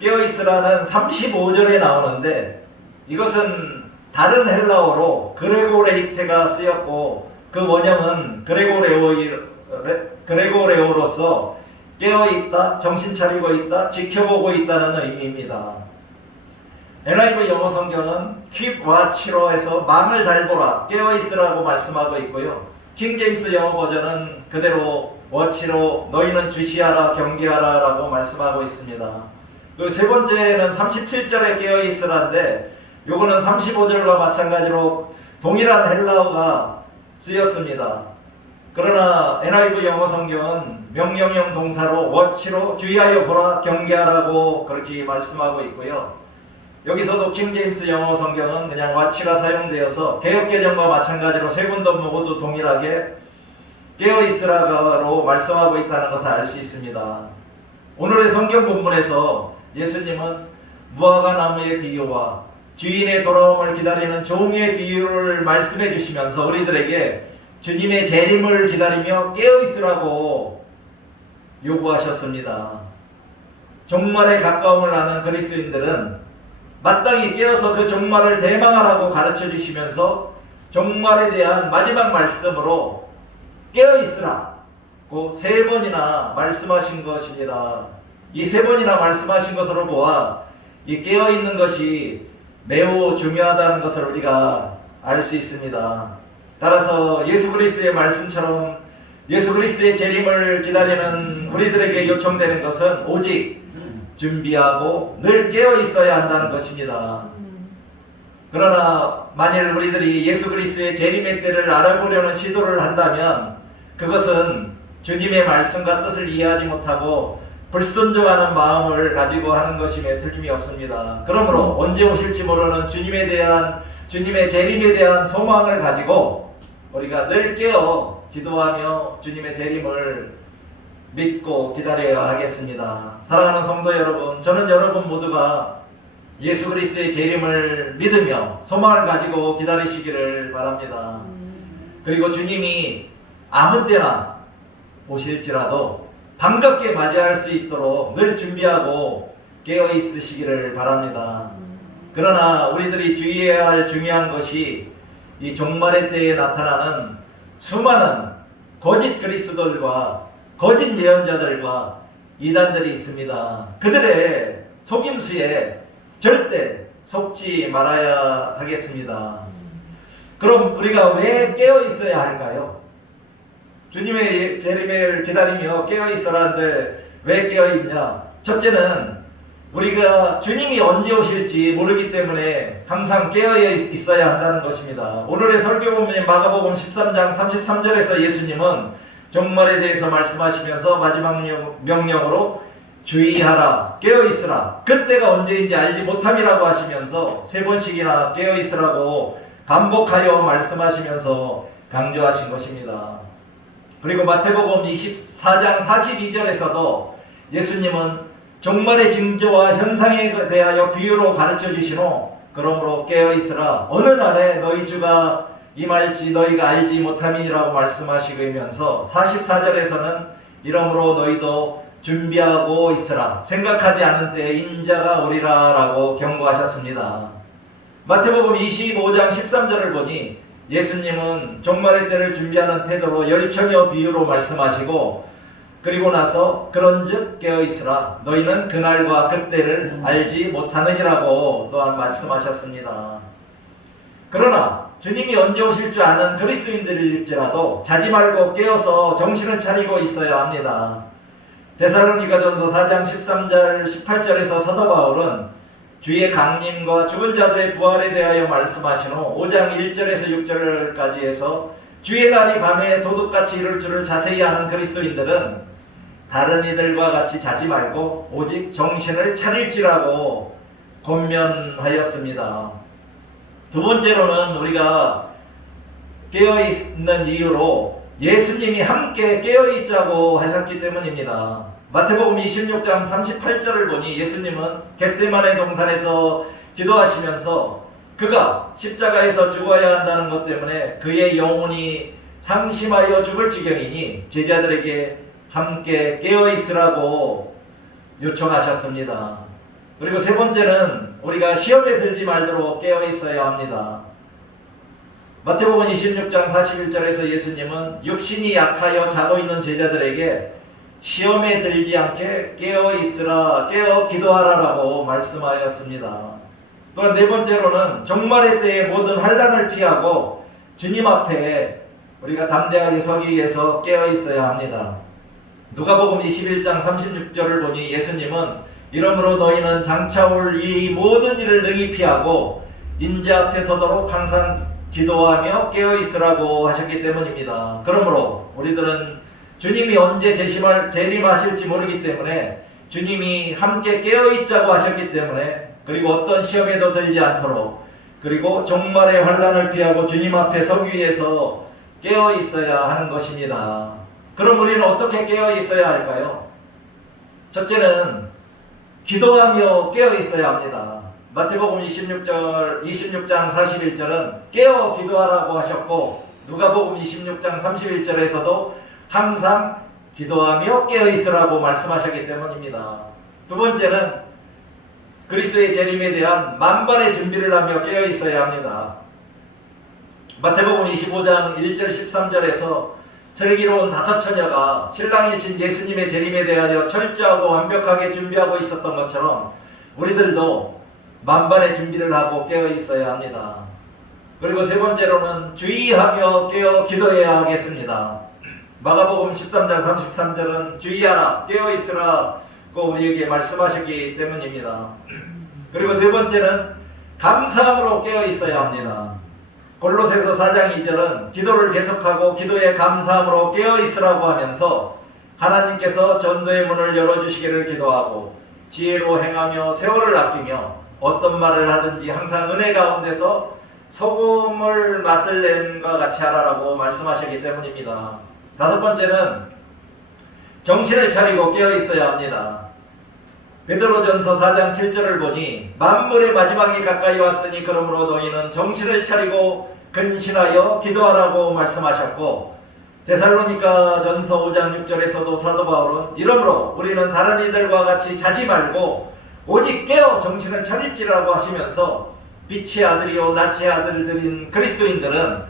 깨어있으라는 35절에 나오는데, 이것은 다른 헬라어로 그레고레이테가 쓰였고 그 원형은 그레고레오로서 깨어있다, 정신 차리고 있다, 지켜보고 있다는 의미입니다. NIV 영어 성경은 keep watch로 해서 망을 잘 보라, 깨어있으라고 말씀하고 있고요. 킹 제임스 영어 버전은 그대로 watch로 너희는 주시하라, 경계하라 라고 말씀하고 있습니다. 그 세 번째는 37절에 깨어있으라인데, 요거는 35절과 마찬가지로 동일한 헬라어가 쓰였습니다. 그러나 NIV 영어 성경은 명령형 동사로 watch로 주의하여 보라, 경계하라고 그렇게 말씀하고 있고요. 여기서도 킹 제임스 영어 성경은 그냥 watch가 사용되어서 개역개정과 마찬가지로 세 군도 모두 동일하게 깨어있으라고 말씀하고 있다는 것을 알 수 있습니다. 오늘의 성경 본문에서 예수님은 무화과 나무의 비유와 주인의 돌아옴을 기다리는 종의 비유를 말씀해 주시면서 우리들에게 주님의 재림을 기다리며 깨어있으라고 요구하셨습니다. 종말에 가까움을 아는 그리스도인들은 마땅히 깨어서 그 종말을 대망하라고 가르쳐 주시면서 종말에 대한 마지막 말씀으로 깨어있으라고 세 번이나 말씀하신 것입니다. 이 세 번이나 말씀하신 것으로 보아 이 깨어있는 것이 매우 중요하다는 것을 우리가 알 수 있습니다. 따라서 예수 그리스도의 말씀처럼 예수 그리스도의 재림을 기다리는 우리들에게 요청되는 것은 오직 준비하고 늘 깨어 있어야 한다는 것입니다. 그러나 만일 우리들이 예수 그리스도의 재림의 때를 알아보려는 시도를 한다면 그것은 주님의 말씀과 뜻을 이해하지 못하고 불순종하는 마음을 가지고 하는 것임에 틀림이 없습니다. 그러므로 언제 오실지 모르는 주님의 재림에 대한 소망을 가지고 우리가 늘 깨어 기도하며 주님의 재림을 믿고 기다려야 하겠습니다. 사랑하는 성도 여러분, 저는 여러분 모두가 예수 그리스도의 재림을 믿으며 소망을 가지고 기다리시기를 바랍니다. 그리고 주님이 아무 때나 오실지라도 반갑게 맞이할 수 있도록 늘 준비하고 깨어 있으시기를 바랍니다. 그러나 우리들이 주의해야 할 중요한 것이 이 종말의 때에 나타나는 수많은 거짓 그리스도들과 거짓 예언자들과 이단들이 있습니다. 그들의 속임수에 절대 속지 말아야 하겠습니다. 그럼 우리가 왜 깨어 있어야 할까요? 주님의 재림을 기다리며 깨어 있어라는데 왜 깨어 있냐? 첫째는 우리가 주님이 언제 오실지 모르기 때문에 항상 깨어 있어야 한다는 것입니다. 오늘의 설교 본문인 마가복음 13장 33절에서 예수님은 종말에 대해서 말씀하시면서 마지막 명령으로 주의하라, 깨어 있으라, 그때가 언제인지 알지 못함이라고 하시면서 세 번씩이나 깨어 있으라고 반복하여 말씀하시면서 강조하신 것입니다. 그리고 마태복음 24장 42절에서도 예수님은 종말의 징조와 현상에 대하여 비유로 가르쳐 주시노 그러므로 깨어 있으라, 어느 날에 너희 주가 임할지 너희가 알지 못함이라고 말씀하시면서 44절에서는 이러므로 너희도 준비하고 있으라, 생각하지 않은 때에 인자가 오리라 라고 경고하셨습니다. 마태복음 25장 13절을 보니 예수님은 종말의 때를 준비하는 태도로 열처녀 비유로 말씀하시고, 그리고 나서 그런즉 깨어있으라 너희는 그날과 그때를 알지 못하느니라고 또한 말씀하셨습니다. 그러나 주님이 언제 오실 줄 아는 그리스도인들일지라도 자지 말고 깨어서 정신을 차리고 있어야 합니다. 데살로니가전서 4장 13절 18절에서 사도 바울은 주의 강림과 죽은 자들의 부활에 대하여 말씀하신 후 5장 1절에서 6절까지 해서 주의 날이 밤에 도둑같이 이룰 줄을 자세히 아는 그리스도인들은 다른 이들과 같이 자지 말고 오직 정신을 차릴지라고 권면하였습니다. 두 번째로는 우리가 깨어있는 이유로 예수님이 함께 깨어있자고 하셨기 때문입니다. 마태복음 26장 38절을 보니 예수님은 겟세마네 동산에서 기도하시면서 그가 십자가에서 죽어야 한다는 것 때문에 그의 영혼이 상심하여 죽을 지경이니 제자들에게 함께 깨어있으라고 요청하셨습니다. 그리고 세 번째는 우리가 시험에 들지 말도록 깨어있어야 합니다. 마태복음 26장 41절에서 예수님은 육신이 약하여 자고 있는 제자들에게 시험에 들지 않게 깨어있으라, 깨어 기도하라라고 말씀하였습니다. 또한 네 번째로는 종말의 때의 모든 환난을 피하고 주님 앞에 우리가 담대하게 서기 위해서 깨어있어야 합니다. 누가복음 21장 36절을 보니 예수님은 이러므로 너희는 장차 올 이 모든 일을 능히 피하고 인자 앞에 서도록 항상 기도하며 깨어있으라고 하셨기 때문입니다. 그러므로 우리들은 주님이 언제 재림하실지 모르기 때문에 주님이 함께 깨어있자고 하셨기 때문에 그리고 어떤 시험에도 들지 않도록 그리고 종말의 환난을 피하고 주님 앞에 서기 위해서 깨어있어야 하는 것입니다. 그럼 우리는 어떻게 깨어있어야 할까요? 첫째는 기도하며 깨어있어야 합니다. 마태복음 26장 41절은 깨어 기도하라고 하셨고 누가복음 26장 31절에서도 항상 기도하며 깨어있으라고 말씀하셨기 때문입니다. 두 번째는 그리스도의 재림에 대한 만반의 준비를 하며 깨어있어야 합니다. 마태복음 25장 1절 13절에서 슬기로운 5처녀가 신랑이신 예수님의 재림에 대하여 철저하고 완벽하게 준비하고 있었던 것처럼 우리들도 만반의 준비를 하고 깨어 있어야 합니다. 그리고 세 번째로는 주의하며 깨어 기도해야 하겠습니다. 마가복음 13장 33절은 주의하라 깨어 있으라고 우리에게 말씀하셨기 때문입니다. 그리고 네 번째는 감사함으로 깨어 있어야 합니다. 골로새서 4장 2절은 기도를 계속하고 기도에 감사함으로 깨어 있으라고 하면서 하나님께서 전도의 문을 열어주시기를 기도하고 지혜로 행하며 세월을 아끼며 어떤 말을 하든지 항상 은혜 가운데서 소금을 맛을 낸과 같이 하라라고 말씀하셨기 때문입니다. 다섯 번째는 정신을 차리고 깨어 있어야 합니다. 베드로전서 4장 7절을 보니 만물의 마지막이 가까이 왔으니 그러므로 너희는 정신을 차리고 근신하여 기도하라고 말씀하셨고 데살로니가전서 5장 6절에서도 사도 바울은 이러므로 우리는 다른 이들과 같이 자지 말고 오직 깨어 정신을 차릴지라고 하시면서 빛의 아들이요 낮의 아들들인 그리스도인들은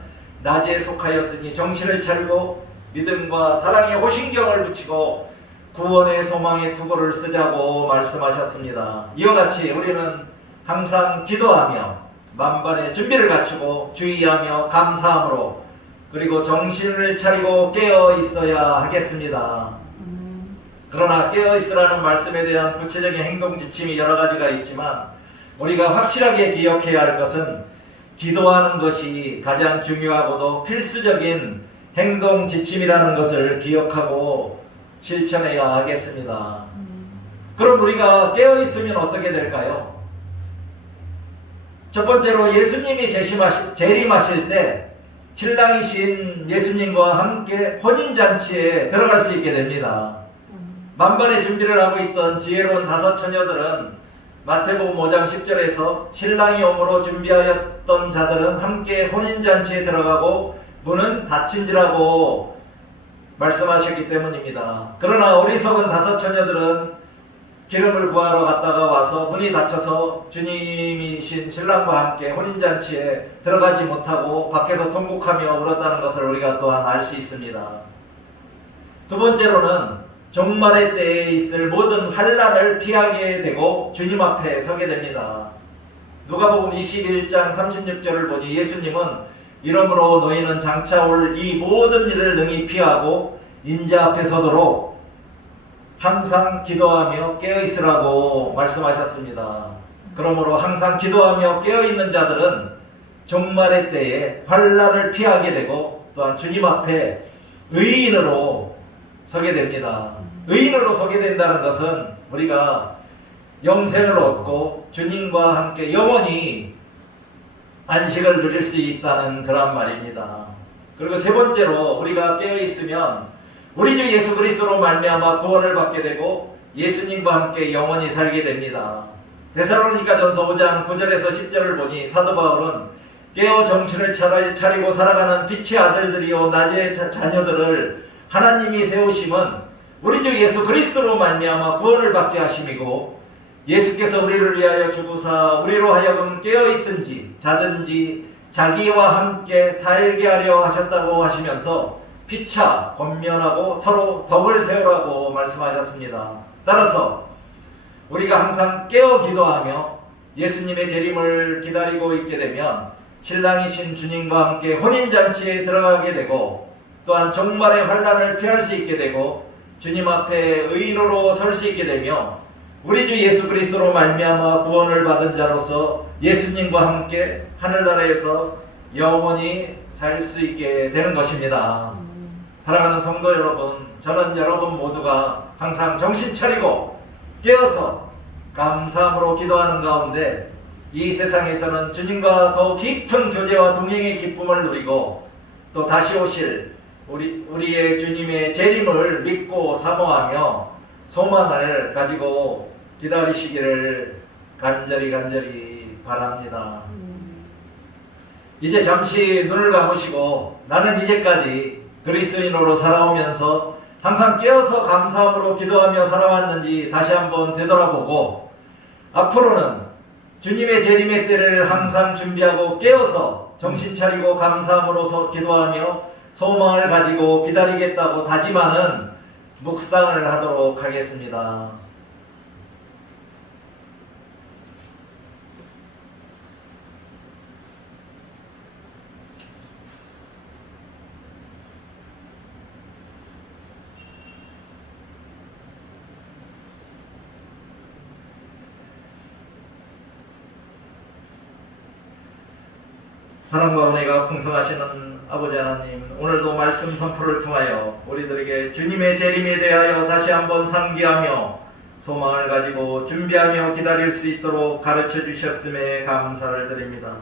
낮에 속하였으니 정신을 차리고 믿음과 사랑의 호신경을 붙이고 구원의 소망의 투구를 쓰자고 말씀하셨습니다. 이와 같이 우리는 항상 기도하며 만반의 준비를 갖추고 주의하며 감사함으로 그리고 정신을 차리고 깨어 있어야 하겠습니다. 그러나 깨어 있으라는 말씀에 대한 구체적인 행동 지침이 여러 가지가 있지만 우리가 확실하게 기억해야 할 것은 기도하는 것이 가장 중요하고도 필수적인 행동 지침이라는 것을 기억하고 실천해야 하겠습니다. 그럼 우리가 깨어 있으면 어떻게 될까요? 첫 번째로 예수님이 재림하실 때 신랑이신 예수님과 함께 혼인잔치에 들어갈 수 있게 됩니다. 만반의 준비를 하고 있던 지혜로운 5처녀들은 마태복음 5장 10절에서 신랑이 오므로 준비하였던 자들은 함께 혼인잔치에 들어가고 문은 닫힌지라고 말씀하셨기 때문입니다. 그러나 어리석은 5처녀들은 기름을 구하러 갔다가 와서 문이 닫혀서 주님이신 신랑과 함께 혼인잔치에 들어가지 못하고 밖에서 통곡하며 울었다는 것을 우리가 또한 알 수 있습니다. 두 번째로는 종말의 때에 있을 모든 환난을 피하게 되고 주님 앞에 서게 됩니다. 누가복음 21장 36절을 보니 예수님은 이러므로 너희는 장차 올 이 모든 일을 능히 피하고 인자 앞에 서도록 항상 기도하며 깨어있으라고 말씀하셨습니다. 그러므로 항상 기도하며 깨어있는 자들은 종말의 때에 환난을 피하게 되고 또한 주님 앞에 의인으로 서게 됩니다. 의인으로 서게 된다는 것은 우리가 영생을 얻고 주님과 함께 영원히 안식을 누릴 수 있다는 그런 말입니다. 그리고 세 번째로 우리가 깨어있으면 우리 주 예수 그리스도로 말미암아 구원을 받게 되고 예수님과 함께 영원히 살게 됩니다. 데살로니가전서 5장 9절에서 10절을 보니 사도 바울은 깨어 정신을 차리고 살아가는 빛의 아들들이요 낮의 자녀들을 하나님이 세우심은 우리 주 예수 그리스도로 말미암아 구원을 받게 하심이고 예수께서 우리를 위하여 죽으사 우리로 하여금 깨어있든지 자든지 자기와 함께 살게 하려 하셨다고 하시면서 피차 권면하고 서로 덕을 세우라고 말씀하셨습니다. 따라서 우리가 항상 깨어 기도하며 예수님의 재림을 기다리고 있게 되면 신랑이신 주님과 함께 혼인잔치에 들어가게 되고 또한 종말의 환난을 피할 수 있게 되고 주님 앞에 의인으로 설 수 있게 되며 우리 주 예수 그리스도로 말미암아 구원을 받은 자로서 예수님과 함께 하늘나라에서 영원히 살 수 있게 되는 것입니다. 사랑하는 성도 여러분, 저는 여러분 모두가 항상 정신 차리고 깨어서 감사함으로 기도하는 가운데 이 세상에서는 주님과 더 깊은 교제와 동행의 기쁨을 누리고 또 다시 오실 우리의 주님의 재림을 믿고 사모하며 소망을 가지고 기다리시기를 간절히 바랍니다. 이제 잠시 눈을 감으시고 나는 이제까지 그리스도인으로 살아오면서 항상 깨어서 감사함으로 기도하며 살아왔는지 다시 한번 되돌아보고 앞으로는 주님의 재림의 때를 항상 준비하고 깨어서 정신 차리고 감사함으로 기도하며 소망을 가지고 기다리겠다고 다짐하는 묵상을 하도록 하겠습니다. 사랑과 은혜가 풍성하시는 아버지 하나님, 오늘도 말씀 선포를 통하여 우리들에게 주님의 재림에 대하여 다시 한번 상기하며 소망을 가지고 준비하며 기다릴 수 있도록 가르쳐 주셨음에 감사를 드립니다.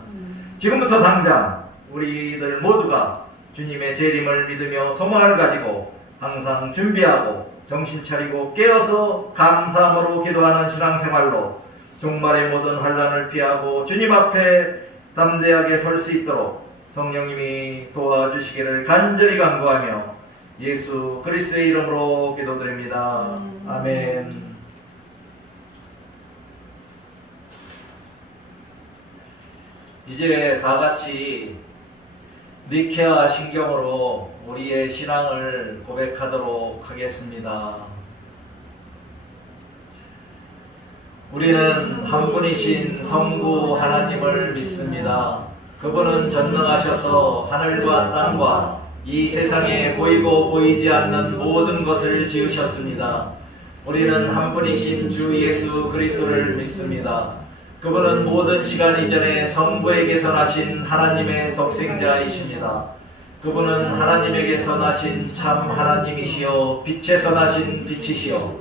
지금부터 당장 우리들 모두가 주님의 재림을 믿으며 소망을 가지고 항상 준비하고 정신 차리고 깨어서 감사함으로 기도하는 신앙생활로 종말의 모든 환난을 피하고 주님 앞에 담대하게 설 수 있도록 성령님이 도와주시기를 간절히 간구하며 예수 그리스도의 이름으로 기도드립니다. 아멘. 이제 다같이 니케아 신경으로 우리의 신앙을 고백하도록 하겠습니다. 우리는 한 분이신 성부 하나님을 믿습니다. 그분은 전능하셔서 하늘과 땅과 이 세상에 보이고 보이지 않는 모든 것을 지으셨습니다. 우리는 한 분이신 주 예수 그리스도를 믿습니다. 그분은 모든 시간 이전에 성부에게서 나신 하나님의 독생자이십니다. 그분은 하나님에게서 나신 참 하나님이시요 빛에서 나신 빛이시요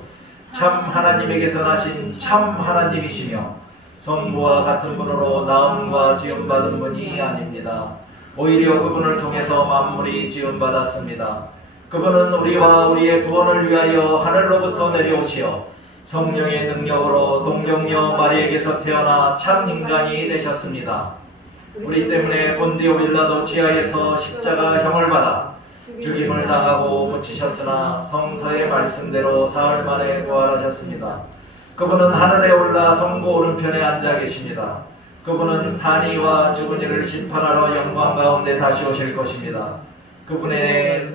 참 하나님에게서 나신 참 하나님이시며 성부와 같은 분으로 나음과 지음받은 분이 아닙니다. 오히려 그분을 통해서 만물이 지음받았습니다. 그분은 우리와 우리의 구원을 위하여 하늘로부터 내려오시어 성령의 능력으로 동정녀 마리에게서 태어나 참 인간이 되셨습니다. 우리 때문에 본디오 빌라도 지하에서 십자가형을 받아 죽임을 당하고 묻히셨으나 성서의 말씀대로 사흘 만에 부활하셨습니다. 그분은 하늘에 올라 성부 오른편에 앉아 계십니다. 그분은 산이와 죽은 이를 심판하러 영광 가운데 다시 오실 것입니다.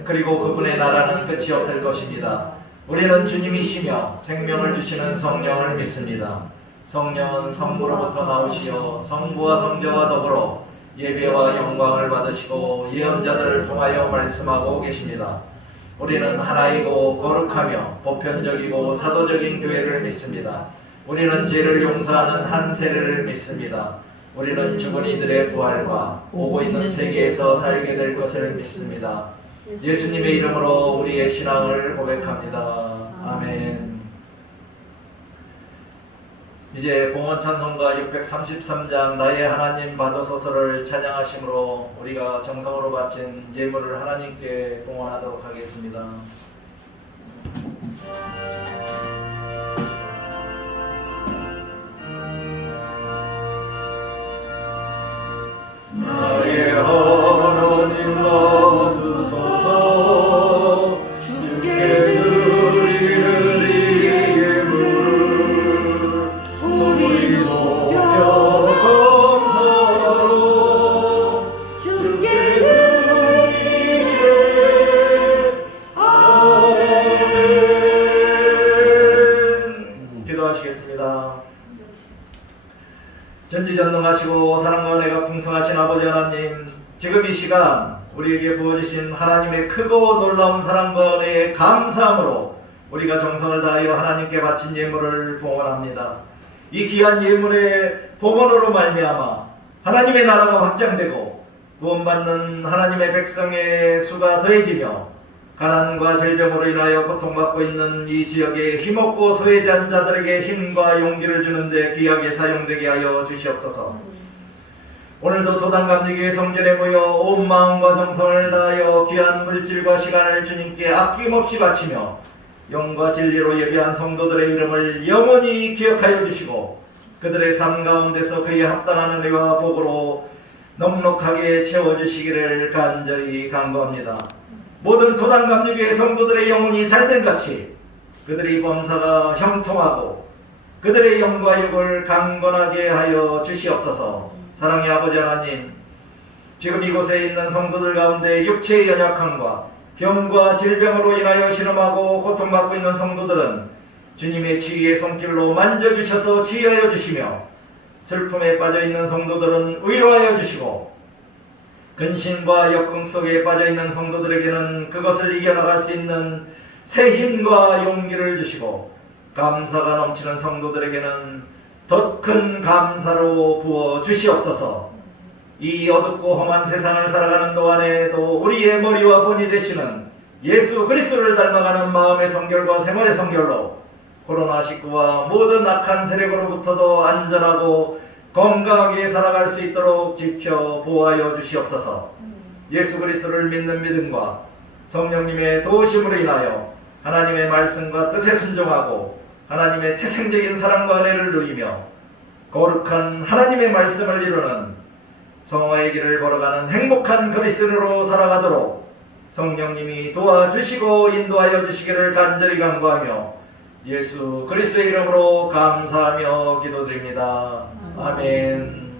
그리고 그분의 나라는 끝이 없을 것입니다. 우리는 주님이시며 생명을 주시는 성령을 믿습니다. 성령은 성부로부터 나오시어 성부와 성자와 더불어 예배와 영광을 받으시고 예언자들을 통하여 말씀하고 계십니다. 우리는 하나이고 거룩하며 보편적이고 사도적인 교회를 믿습니다. 우리는 죄를 용서하는 한 세례를 믿습니다. 우리는 죽은 이들의 부활과 오고 있는 세계에서 살게 될 것을 믿습니다. 예수님의 이름으로 우리의 신앙을 고백합니다. 아멘. 이제 봉헌 찬송가 633장 나의 하나님 받으소서를 찬양하심으로 우리가 정성으로 바친 예물을 하나님께 봉헌하도록 하겠습니다. 나의 하나님 받으소서 주께 드리는 이 예물 소리 높여 감사로 주께 드리세 아멘. 기도하시겠습니다. 전지전능하시고 사랑과 은혜가 풍성하신 아버지 하나님, 지금 이 시간 우리에게 부어주신 하나님의 크고 놀라운 사랑과 은혜에 감사함으로 우리가 정성을 다하여 하나님께 바친 예물을 봉헌합니다. 이 귀한 예물의 봉헌으로 말미암아 하나님의 나라가 확장되고 구원받는 하나님의 백성의 수가 더해지며 가난과 질병으로 인하여 고통받고 있는 이 지역에 힘없고 소외된 자들에게 힘과 용기를 주는데 귀하게 사용되게 하여 주시옵소서. 오늘도 도당감리교회 성전에 모여 온 마음과 정성을 다하여 귀한 물질과 시간을 주님께 아낌없이 바치며 영과 진리로 예배한 성도들의 이름을 영원히 기억하여 주시고 그들의 삶 가운데서 그에 합당한 은혜와 복으로 넉넉하게 채워주시기를 간절히 간구합니다. 모든 도당감리교회 성도들의 영혼이 잘된같이 그들의 범사가 형통하고 그들의 영과 육을 강건하게 하여 주시옵소서. 사랑의 아버지 하나님, 지금 이곳에 있는 성도들 가운데 육체의 연약함과 병과 질병으로 인하여 신음하고 고통받고 있는 성도들은 주님의 지혜의 손길로 만져주셔서 치유하여 주시며 슬픔에 빠져있는 성도들은 위로하여 주시고 근심과 역경 속에 빠져있는 성도들에게는 그것을 이겨나갈 수 있는 새 힘과 용기를 주시고 감사가 넘치는 성도들에게는 더 큰 감사로 부어 주시옵소서. 이 어둡고 험한 세상을 살아가는 동안에도 우리의 머리와 본이 되시는 예수 그리스도를 닮아가는 마음의 성결과 생활의 성결로 코로나19와 모든 악한 세력으로부터도 안전하고 건강하게 살아갈 수 있도록 지켜 보호하여 주시옵소서. 예수 그리스도를 믿는 믿음과 성령님의 도우심으로 인하여 하나님의 말씀과 뜻에 순종하고 하나님의 태생적인 사랑과 은혜를 누리며 거룩한 하나님의 말씀을 이루는 성화의 길을 걸어가는 행복한 그리스도로 살아가도록 성령님이 도와주시고 인도하여 주시기를 간절히 간구하며 예수 그리스도의 이름으로 감사하며 기도드립니다. 아멘.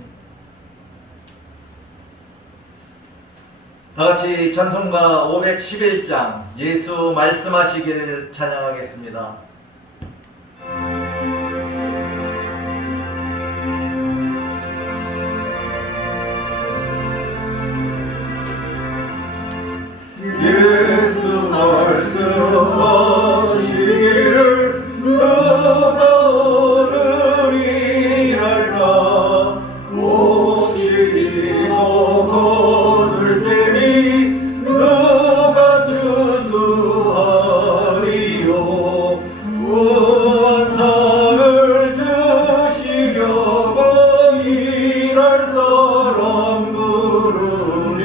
다같이 찬송가 511장 예수 말씀하시기를 찬양하겠습니다. 예수 말씀하시기를 누가 들으리랄까. 오시고 거둘 때니 누가 추수하리요. 원상을 주시려고 일할 사람 부르리.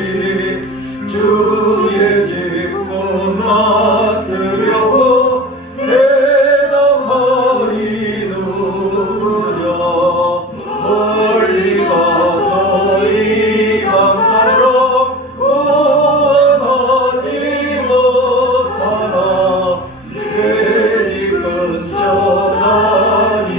주의 직분 맡으려고 대답하리 누구냐. 멀리 가서 이 감사로 구원하지 못하나 내 집 근처 다니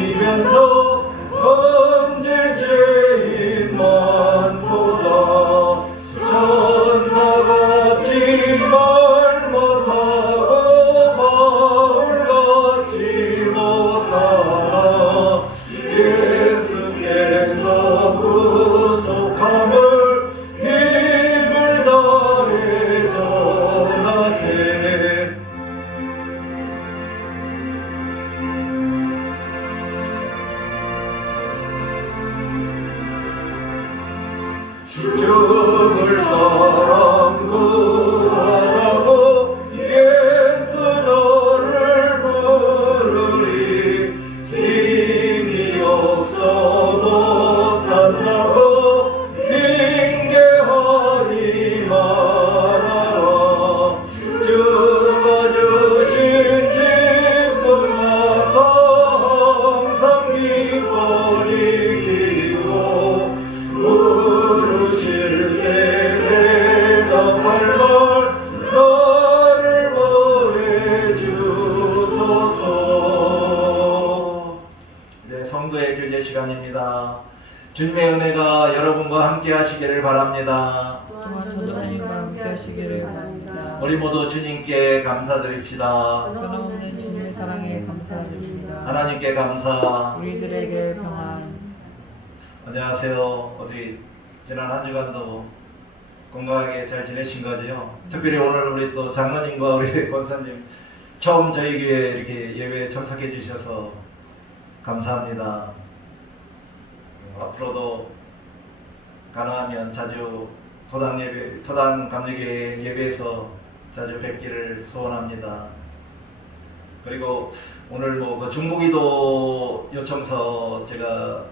죽을 사람 구하라고 예수 너를 부르리 힘이 없어 못한다고 핑계하지 말아라 주가 주신 기쁨마다 항상 기뻐 지키고 부르실 때 대답할 말 나를 보내주소서. 이제 성도의 교제 시간입니다. 주님의 은혜가 여러분과 함께 하시기를 바랍니다. 또한 전도사님과 함께 하시기를 바랍니다. 우리 모두 주님께 감사드립시다. 변함없는 주님의 사랑에 감사드립니다. 하나님께 감사. 우리들에게 평안. 안녕하세요. 어디 지난 한 주간도 건강하게 잘 지내신 거죠? 특별히 오늘 우리 또 장로님과 우리 권사님 처음 저희 교회 이렇게 예배에 참석해 주셔서 감사합니다. 앞으로도 가능하면 자주 토당 감리교회 예배에서 자주 뵙기를 소원합니다. 그리고 오늘 그 중보기도 요청서 제가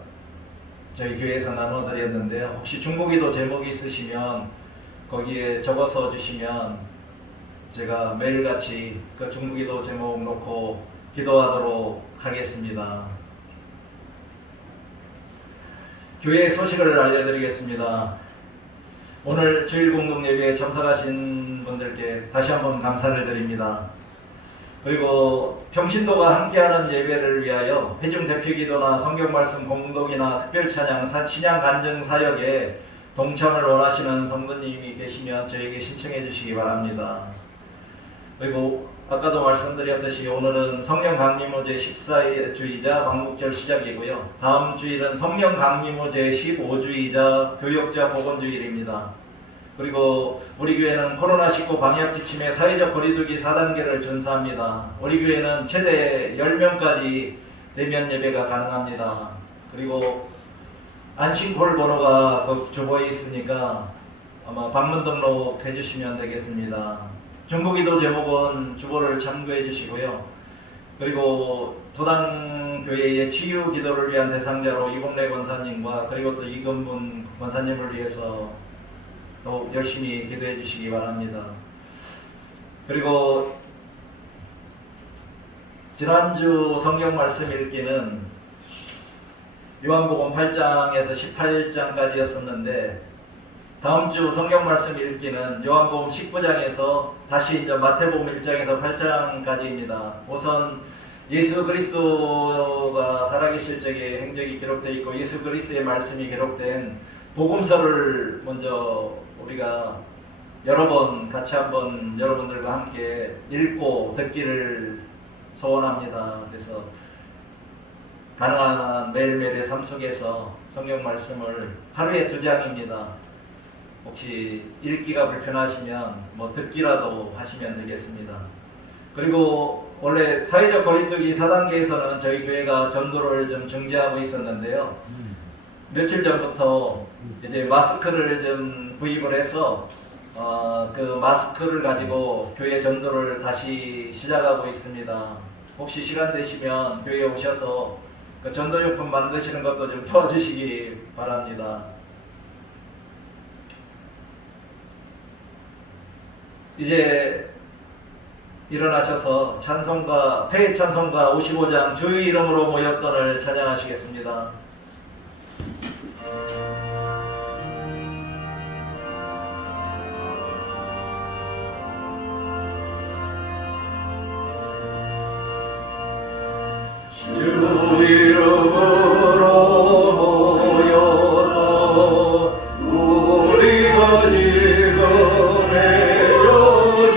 저희 교회에서 나눠드렸는데요. 혹시 중보기도 제목이 있으시면 거기에 적어서 주시면 제가 매일같이 그 중보기도 제목 놓고 기도하도록 하겠습니다. 교회 소식을 알려드리겠습니다. 오늘 주일 공동 예배에 참석하신 분들께 다시 한번 감사를 드립니다. 그리고 평신도가 함께하는 예배를 위하여 회중 대표기도나 성경 말씀 공동이나 특별 찬양, 신양 간증 사역에 동참을 원하시는 성도님이 계시면 저에게 신청해 주시기 바랍니다. 그리고 아까도 말씀드렸듯이 오늘은 성령 강림호제 14주이자 광복절 시작이고요. 다음 주일은 성령 강림호제 15주이자 교역자 복원주일입니다. 그리고 우리 교회는 코로나19 방역 지침의 사회적 거리두기 4단계를 준수합니다. 우리 교회는 최대 10명까지 대면 예배가 가능합니다. 그리고 안심콜 번호가 주보에 있으니까 아마 방문 등록 해주시면 되겠습니다. 중보기도 제목은 주보를 참고해 주시고요. 그리고 도당교회의 치유 기도를 위한 대상자로 이봉래 권사님과 그리고 또 이근분 권사님을 위해서 또 열심히 기도해 주시기 바랍니다. 그리고 지난주 성경 말씀 읽기는 요한복음 8장에서 18장까지였었는데 다음 주 성경 말씀 읽기는 요한복음 19장에서 다시 이제 마태복음 1장에서 8장까지입니다. 우선 예수 그리스도가 살아계실 적에 행적이 기록되어 있고 예수 그리스도의 말씀이 기록된 복음서를 먼저 우리가 여러 번 같이 한번 여러분들과 함께 읽고 듣기를 소원합니다. 그래서 가능한 한 매일매일의 삶 속에서 성경 말씀을 하루에 2장입니다. 혹시 읽기가 불편하시면 뭐 듣기라도 하시면 되겠습니다. 그리고 원래 사회적 거리두기 4단계에서는 저희 교회가 전도를 좀 중지하고 있었는데요. 며칠 전부터 이제 마스크를 좀 구입을 해서 그 마스크를 가지고 교회 전도를 다시 시작하고 있습니다. 혹시 시간 되시면 교회에 오셔서 그 전도용품 만드시는 것도 좀 도와주시기 바랍니다. 이제 일어나셔서 찬송가, 폐 찬송가 55장 주의 이름으로 모였던을 찬양하시겠습니다. 주 이름으로 모였던 우리가 지금 헤어질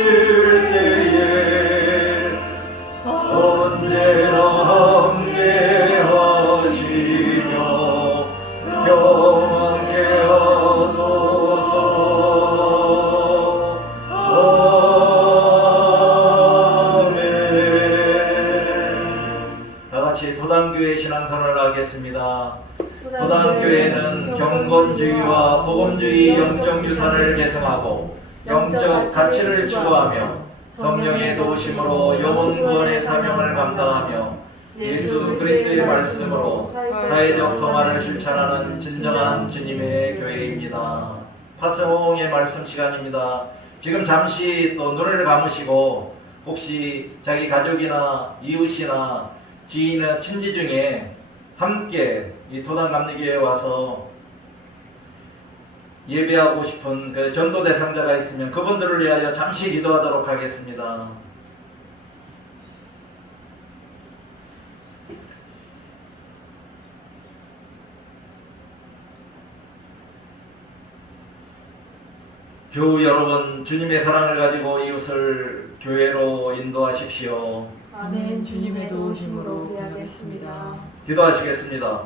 때에 언제나 함께 하시며 평안케 하소서. 도당교회 신앙선언을 하겠습니다. 도단교회는 경건주의와 복음주의 영적 유산을 계승하고 영적 가치를 추구하며 성령의 도우심으로 영혼 구원의 사명을 감당하며 예수 그리스도의 말씀으로 사회적 성화를 실천하는 진정한 주님의 교회입니다. 파송의 말씀 시간입니다. 지금 잠시 또 눈을 감으시고 혹시 자기 가족이나 이웃이나 지인이나 친지 중에 함께 이 도단감리교회에 와서 예배하고 싶은 그 전도 대상자가 있으면 그분들을 위하여 잠시 기도하도록 하겠습니다. 교우 여러분, 주님의 사랑을 가지고 이웃을 교회로 인도하십시오. 아멘. 주님의 도우심으로 그리하겠습니다. 기도하시겠습니다.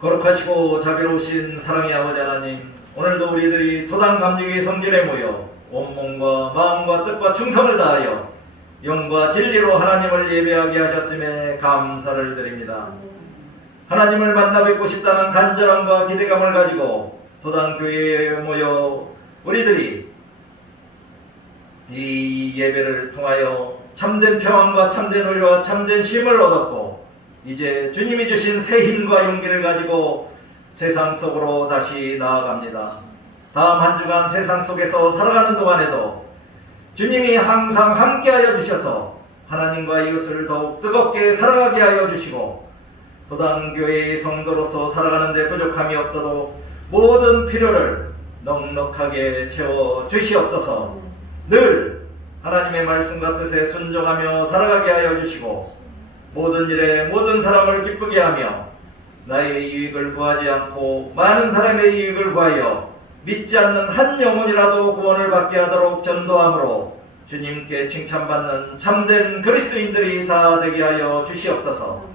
거룩하시고 자비로우신 사랑의 아버지 하나님, 오늘도 우리들이 도단감리교회 성전에 모여 온몸과 마음과 뜻과 충성을 다하여 영과 진리로 하나님을 예배하게 하셨음에 감사를 드립니다. 하나님을 만나 뵙고 싶다는 간절함과 기대감을 가지고 도단교회에 모여 우리들이 이 예배를 통하여 참된 평안과 참된 의료와 참된 쉼을 얻었고 이제 주님이 주신 새 힘과 용기를 가지고 세상 속으로 다시 나아갑니다. 다음 한 주간 세상 속에서 살아가는 동안에도 주님이 항상 함께하여 주셔서 하나님과 이웃을 더욱 뜨겁게 사랑하게 하여 주시고 도단교회의 성도로서 살아가는 데 부족함이 없도록 모든 필요를 넉넉하게 채워 주시옵소서. 늘 하나님의 말씀과 뜻에 순종하며 살아가게 하여 주시고 모든 일에 모든 사람을 기쁘게 하며 나의 이익을 구하지 않고 많은 사람의 이익을 구하여 믿지 않는 한 영혼이라도 구원을 받게 하도록 전도함으로 주님께 칭찬받는 참된 그리스도인들이 다 되게 하여 주시옵소서.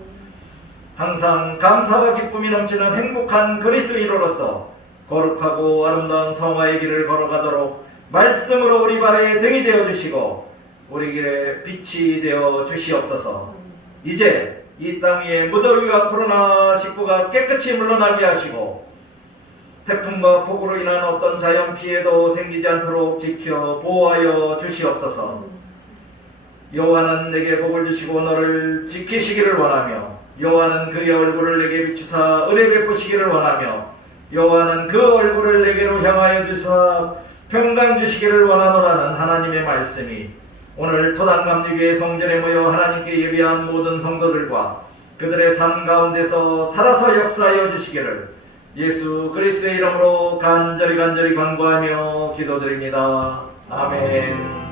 항상 감사와 기쁨이 넘치는 행복한 그리스도인으로서 거룩하고 아름다운 성화의 길을 걸어가도록 말씀으로 우리 발에 등이 되어 주시고 우리 길에 빛이 되어 주시옵소서. 이제 이 땅 위에 무더위와 코로나19가 깨끗이 물러나게 하시고 태풍과 폭우로 인한 어떤 자연 피해도 생기지 않도록 지켜 보호하여 주시옵소서. 여호와는 내게 복을 주시고 너를 지키시기를 원하며 여호와는 그의 얼굴을 내게 비추사 은혜 베푸시기를 원하며 여호와는 그 얼굴을 내게로 향하여 주사 평강 주시기를 원하노라는 하나님의 말씀이 오늘 도단감리교회 성전에 모여 하나님께 예배한 모든 성도들과 그들의 삶 가운데서 살아서 역사하여 주시기를 예수 그리스도의 이름으로 간절히 간구하며 기도드립니다. 아멘.